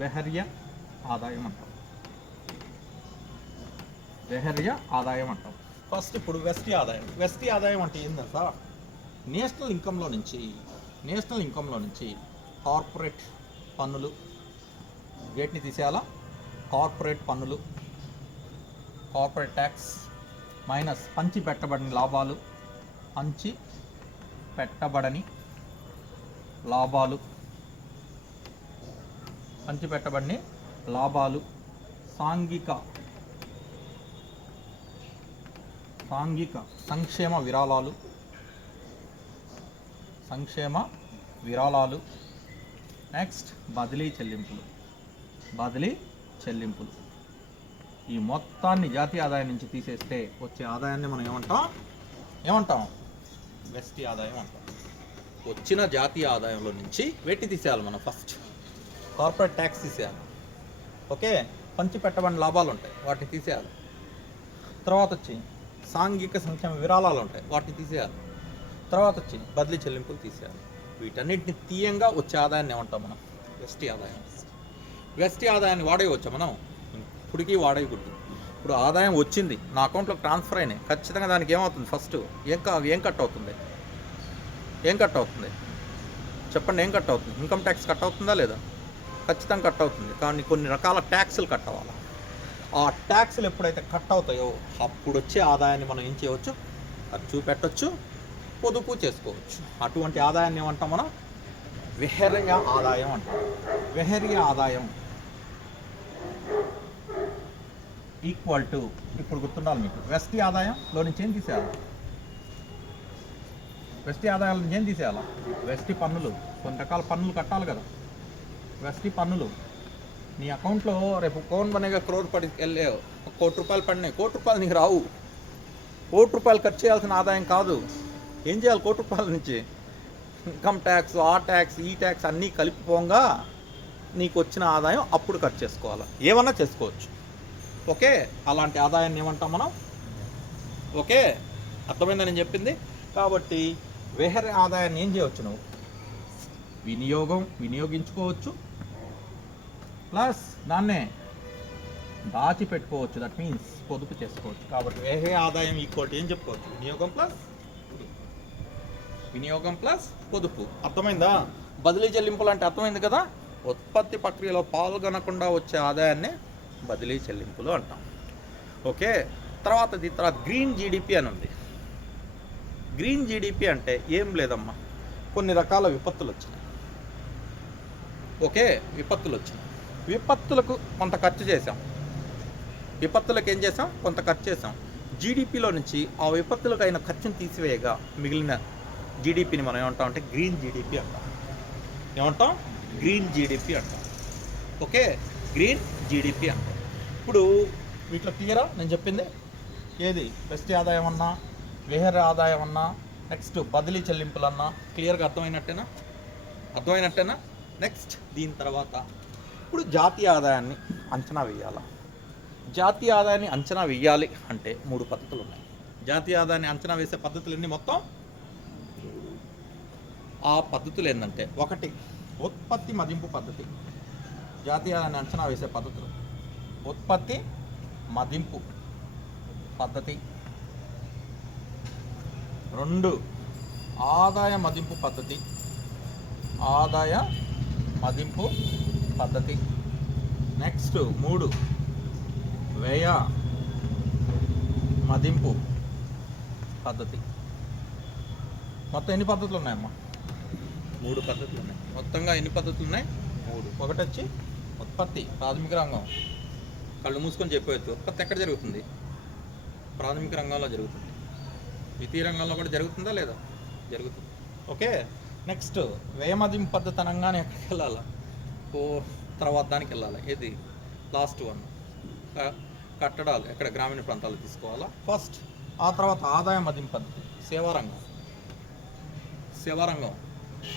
వెహర్య ఆదాయం అంటాం. వెహర్య ఆదాయం అంటాం. ఫస్ట్ ఇప్పుడు వెస్టి ఆదాయం అంటే ఏంటంటే నేషనల్ ఇన్కంలో నుంచి కార్పొరేట్ పన్నులు వేటిని తీసేయాలా? కార్పొరేట్ పన్నులు, కార్పొరేట్ ట్యాక్స్ మైనస్ పంచి పెట్టబడని లాభాలు, సాంఘిక సంక్షేమ విరాళాలు, నెక్స్ట్ బదిలీ చెల్లింపులు. ఈ మొత్తాన్ని జాతీయ ఆదాయం నుంచి తీసేస్తే వచ్చే ఆదాయాన్ని మనం ఏమంటాం? వెస్టి ఆదాయం అంటాం. వచ్చిన జాతీయ ఆదాయంలో నుంచి వేటి తీసేయాలి మనం? ఫస్ట్ కార్పొరేట్ ట్యాక్స్ తీసేయాలి. ఓకే, పంచి పెట్టబడిన లాభాలు ఉంటాయి, వాటిని తీసేయాలి. తర్వాత వచ్చి సాంఘిక సంక్షేమ విరాళాలు ఉంటాయి, వాటిని తీసేయాలి. తర్వాత వచ్చి బదిలీ చెల్లింపులు తీసేయాలి. వీటన్నిటిని తీయంగా వచ్చే ఆదాయాన్ని ఏమంటాం మనం? వెస్టి ఆదాయం. వెస్టి ఆదాయాన్ని వాడేయవచ్చా మనం? ఇప్పటికీ వాడేయకూడదు. ఇప్పుడు ఆదాయం వచ్చింది, నా అకౌంట్లోకి ట్రాన్స్ఫర్ అయినాయి, ఖచ్చితంగా దానికి ఏమవుతుంది? ఫస్ట్ ఏం కట్ అవుతుంది? చెప్పండి, ఏం కట్ అవుతుంది? ఇన్కమ్ ట్యాక్స్ కట్ అవుతుందా లేదా? ఖచ్చితంగా కట్ అవుతుంది. కానీ కొన్ని రకాల ట్యాక్సులు కట్ అవ్వాలి. ఆ ట్యాక్సులు ఎప్పుడైతే కట్ అవుతాయో అప్పుడు వచ్చే ఆదాయాన్ని మనం ఏం చేయవచ్చు? ఖర్చు పెట్టవచ్చు, పొదుపు చేసుకోవచ్చు. అటువంటి ఆదాయాన్ని ఏమంటాం మనం? వెహర్య ఆదాయం అంటాం. వెహర్య ఆదాయం ఈక్వల్ టు, ఇప్పుడు గుర్తుండాలి మీకు, వెస్టి ఆదాయంలో నుంచి ఏం తీసేయాలి? వెస్టి పన్నులు, కొన్ని రకాల పన్నులు కట్టాలి కదా. వెస్టి పన్నులు నీ అకౌంట్లో రేపు కౌన్ బనేగా క్రోర్ పడి వెళ్ళావు, ₹1,00,00,000 పడినాయి. ₹1,00,00,000 నీకు రావు. ₹1,00,00,000 ఖర్చు చేయాల్సిన ఆదాయం కాదు. ఏం చేయాలి? ₹1,00,00,000 నుంచి ఇన్కమ్ ట్యాక్స్, ఆ ట్యాక్స్, ఈ ట్యాక్స్ అన్నీ కలిపిపోగా నీకు వచ్చిన ఆదాయం అప్పుడు ఖర్చు చేసుకోవాలి. ఏమన్నా చేసుకోవచ్చు. ఓకే, అలాంటి ఆదాయాన్ని ఏమంటాం మనం? ఓకే, అర్థమైందని నేను చెప్పింది. కాబట్టి వెహర్య ఆదాయాన్ని ఏం చేయవచ్చు? నువ్వు వినియోగించుకోవచ్చు, ప్లస్ దాన్నే దాచిపెట్టుకోవచ్చు. దట్ మీన్స్ పొదుపు చేసుకోవచ్చు. కాబట్టి వెహర్య ఆదాయం ఈక్వల్ ఏం చెప్పుకోవచ్చు? వినియోగం ప్లస్ పొదుపు. అర్థమైందా? బదిలీ చెల్లింపులు అంటే అర్థమైంది కదా. ఉత్పత్తి ప్రక్రియలో పాల్గొనకుండా వచ్చే ఆదాయాన్ని బదిలీ చెల్లింపులు అంటాం. ఓకే, తర్వాత గ్రీన్ జీడిపి అని ఉంది. గ్రీన్ జీడిపి అంటే ఏం లేదమ్మా, కొన్ని రకాల విపత్తులు వచ్చినాయి. ఓకే, విపత్తులకు కొంత ఖర్చు చేసాం. కొంత ఖర్చు చేసాం. జీడిపిలో నుంచి ఆ విపత్తులకు అయిన ఖర్చును తీసివేయగా మిగిలిన జీడిపిని మనం ఏమంటామంటే గ్రీన్ జీడిపి అంటాం. ఓకే, గ్రీన్ జీడిపి అంటాం. ఇప్పుడు వీటిలో క్లియరా నేను చెప్పింది? ఏది వెస్టి ఆదాయం అన్నా, వెహర్య ఆదాయం అన్నా, నెక్స్ట్ బదిలీ చెల్లింపులు అన్నా క్లియర్గా అర్థమైనట్టేనా? నెక్స్ట్ దీని తర్వాత ఇప్పుడు జాతీయ ఆదాయాన్ని అంచనా వేయాలి. జాతీయ ఆదాయాన్ని అంచనా వేయాలి అంటే 3 పద్ధతులు ఉన్నాయి. జాతీయ ఆదాయాన్ని అంచనా వేసే పద్ధతులు ఎన్ని మొత్తం? ఆ పద్ధతులు ఏంటంటే, 1 ఉత్పత్తి మదింపు పద్ధతి. జాతీయ ఆదాయాన్ని అంచనా వేసే పద్ధతులు: ఉత్పత్తి మదింపు పద్ధతి. 2 ఆదాయ మదింపు పద్ధతి. నెక్స్ట్ 3 వ్యయ మదింపు పద్ధతి. మొత్తం ఎన్ని పద్ధతులు ఉన్నాయమ్మా? 3 పద్ధతులు ఉన్నాయి. మొత్తంగా ఎన్ని పద్ధతులు ఉన్నాయి? 3. ఒకటి వచ్చి ఉత్పత్తి, ప్రాథమిక రంగం. కళ్ళు మూసుకొని చెప్పవచ్చు. ఉత్పత్తి ఎక్కడ జరుగుతుంది? ప్రాథమిక రంగంలో జరుగుతుంది. ద్వితీయ రంగంలో కూడా జరుగుతుందా లేదా? జరుగుతుంది. ఓకే, నెక్స్ట్ వ్యయ మదింపు పద్ధతి అనగానే ఎక్కడికి వెళ్ళాలి? తర్వాత దానికి వెళ్ళాలి. ఏది లాస్ట్ వన్, కట్టడాలు ఎక్కడ గ్రామీణ ప్రాంతాలు తీసుకోవాలా ఫస్ట్. ఆ తర్వాత ఆదాయ మదింపు పద్ధతి, సేవారంగం.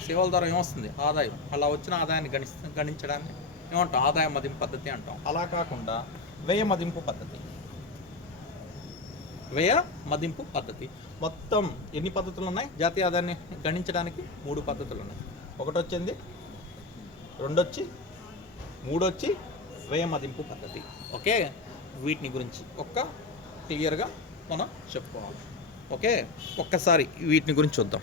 సేవల ద్వారా ఏమొస్తుంది? ఆదాయం. అలా వచ్చిన ఆదాయాన్ని గణించడాన్ని ఏమంటాం? ఆదాయ మదింపు పద్ధతి అంటాం. అలా కాకుండా వ్యయ మదింపు పద్ధతి. వ్యయ మదింపు పద్ధతి మొత్తం ఎన్ని పద్ధతులు ఉన్నాయి? జాతీయ ఆదాయాన్ని గణించడానికి 3 పద్ధతులు ఉన్నాయి. ఒకటి వచ్చింది, 2 వచ్చి, 3 వచ్చి వ్యయ మదింపు పద్ధతి. ఓకే, వీటిని గురించి క్లియర్గా మనం చెప్పుకోవాలి. ఓకే, ఒక్కసారి వీటిని గురించి చూద్దాం.